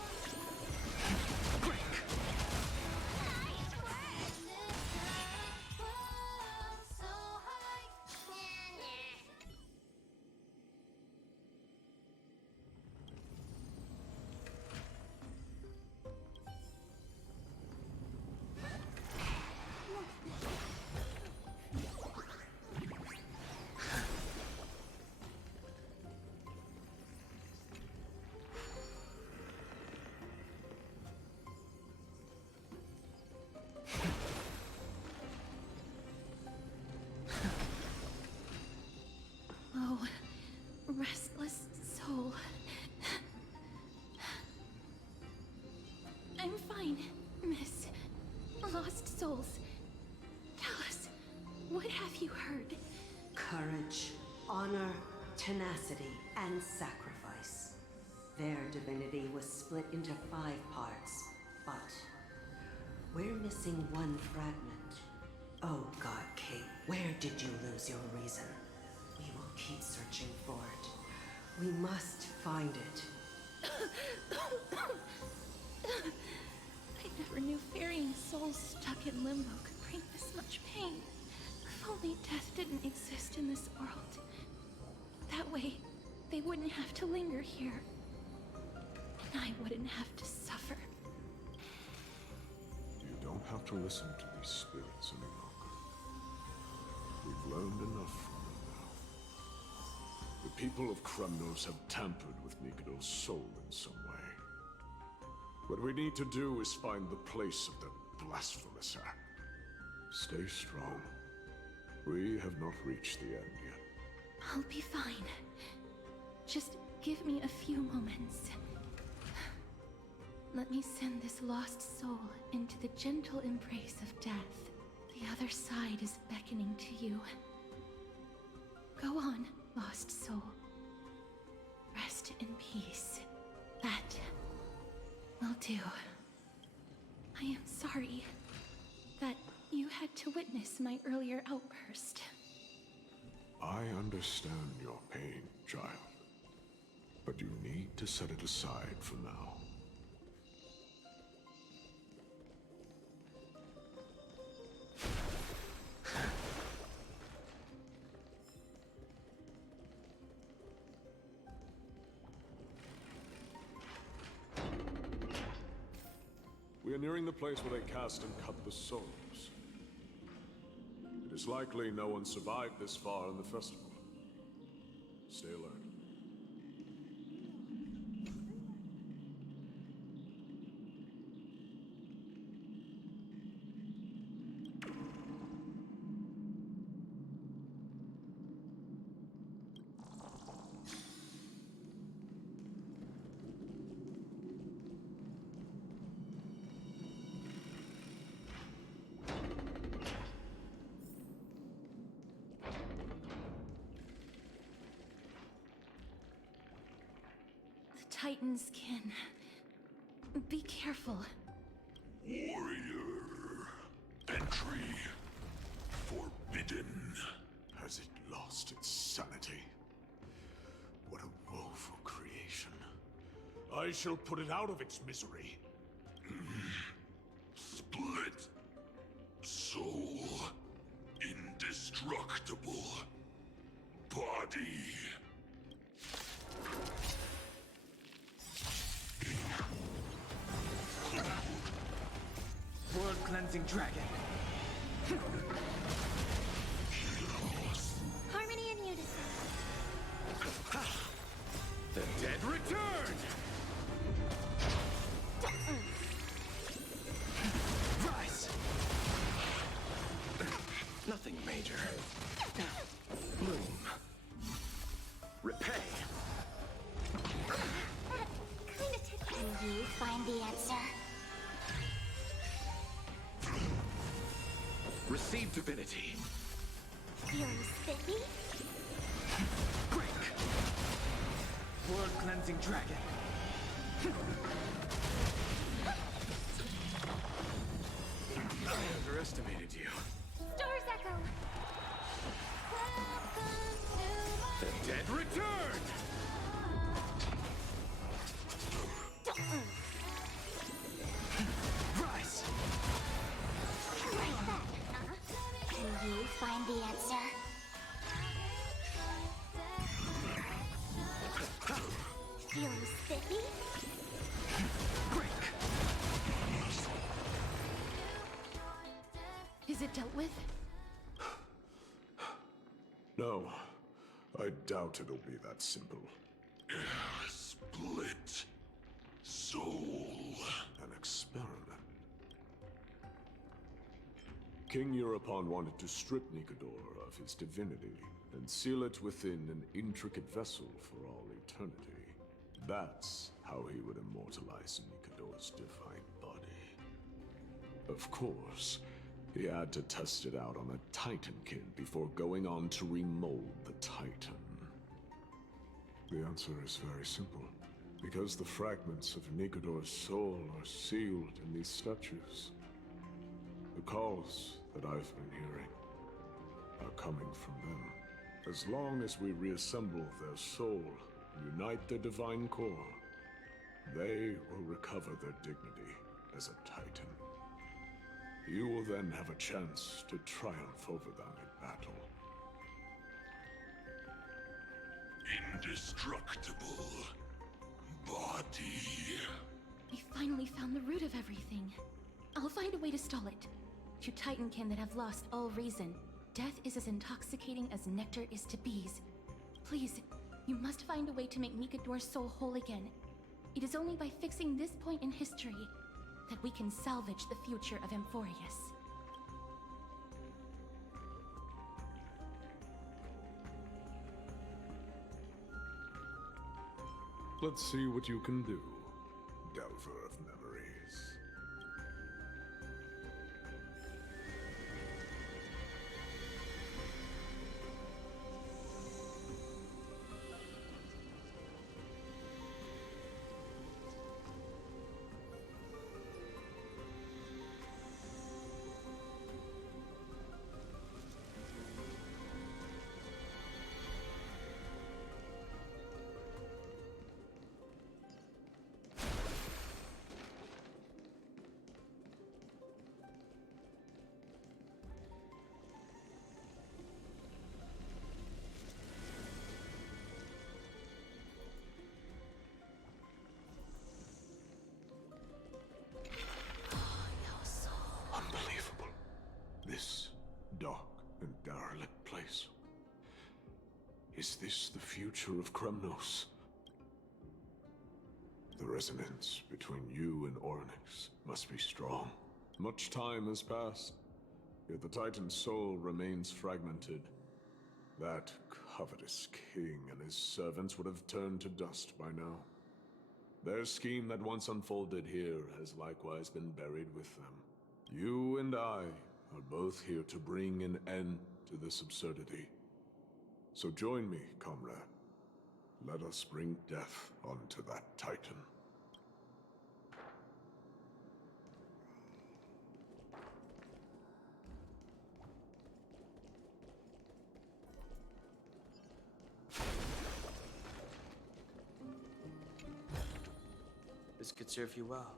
Oh, restless soul. I'm fine, miss. Lost souls. Tell us, what have you heard? Courage, honor, tenacity, and sacrifice. Their divinity was split into 5 parts, but we're missing one fragment. Oh, God King, where did you lose your reason? We will keep searching for it. We must find it. I never knew ferrying souls stuck in limbo could bring this much pain. If only death didn't exist in this world. That way, they wouldn't have to linger here. And I wouldn't have to suffer. You don't have to listen to these spirits any longer. We've learned enough from them now. The people of Kremnos have tampered with Nikodo's soul in some way. What we need to do is find the place of the blasphemous act. Stay strong. We have not reached the end yet. I'll be fine. Just give me a few moments. Let me send this lost soul into the gentle embrace of death. The other side is beckoning to you. Go on, lost soul. Rest in peace. That will do. I am sorry that you had to witness my earlier outburst. I understand your pain, child. But you need to set it aside for now. We are nearing the place where they cast and cut the souls. It is likely no one survived this far in the festival. Stay alert. Titan's kin. Be careful. Warrior. Entry forbidden. Has it lost its sanity? What a woeful creation. I shall put it out of its misery. Split. Soul. Indestructible. Body. World-cleansing dragon. Harmony and unison. The dead return! Rise! Nothing major. Bloom. Repay. Kinda ticklish. Can you find the answer? Receive divinity. Feeling spiffy? Break! World-cleansing dragon. I underestimated you. Stars echo. The dead return! Rise! Can you find the answer? Feeling spiffy? Break! Is it dealt with? No. I doubt it'll be that simple. Split. Soul. An experiment. King Europon wanted to strip Nikador of his divinity and seal it within an intricate vessel for all eternity. That's how he would immortalize Nikador's divine body. Of course, he had to test it out on a Titankin before going on to remold the Titan. The answer is very simple. Because the fragments of Nikador's soul are sealed in these statues. The calls that I've been hearing are coming from them. As long as we reassemble their soul and unite their divine core, they will recover their dignity as a Titan. You will then have a chance to triumph over them in battle. Indestructible. Body. We finally found the root of everything. I'll find a way to stall it. To Titankin that have lost all reason, death is as intoxicating as nectar is to bees. Please, you must find a way to make Nikador's soul whole again. It is only by fixing this point in history that we can salvage the future of Amphorius. Let's see what you can do, Delver of Memories. Unbelievable. This dark and derelict place. Is this the future of Kremnos? The resonance between you and Ornyx must be strong. Much time has passed, yet the Titan's soul remains fragmented. That covetous king and his servants would have turned to dust by now. Their scheme that once unfolded here has likewise been buried with them. You and I are both here to bring an end to this absurdity. So join me, comrade. Let us bring death onto that Titan. This could serve you well.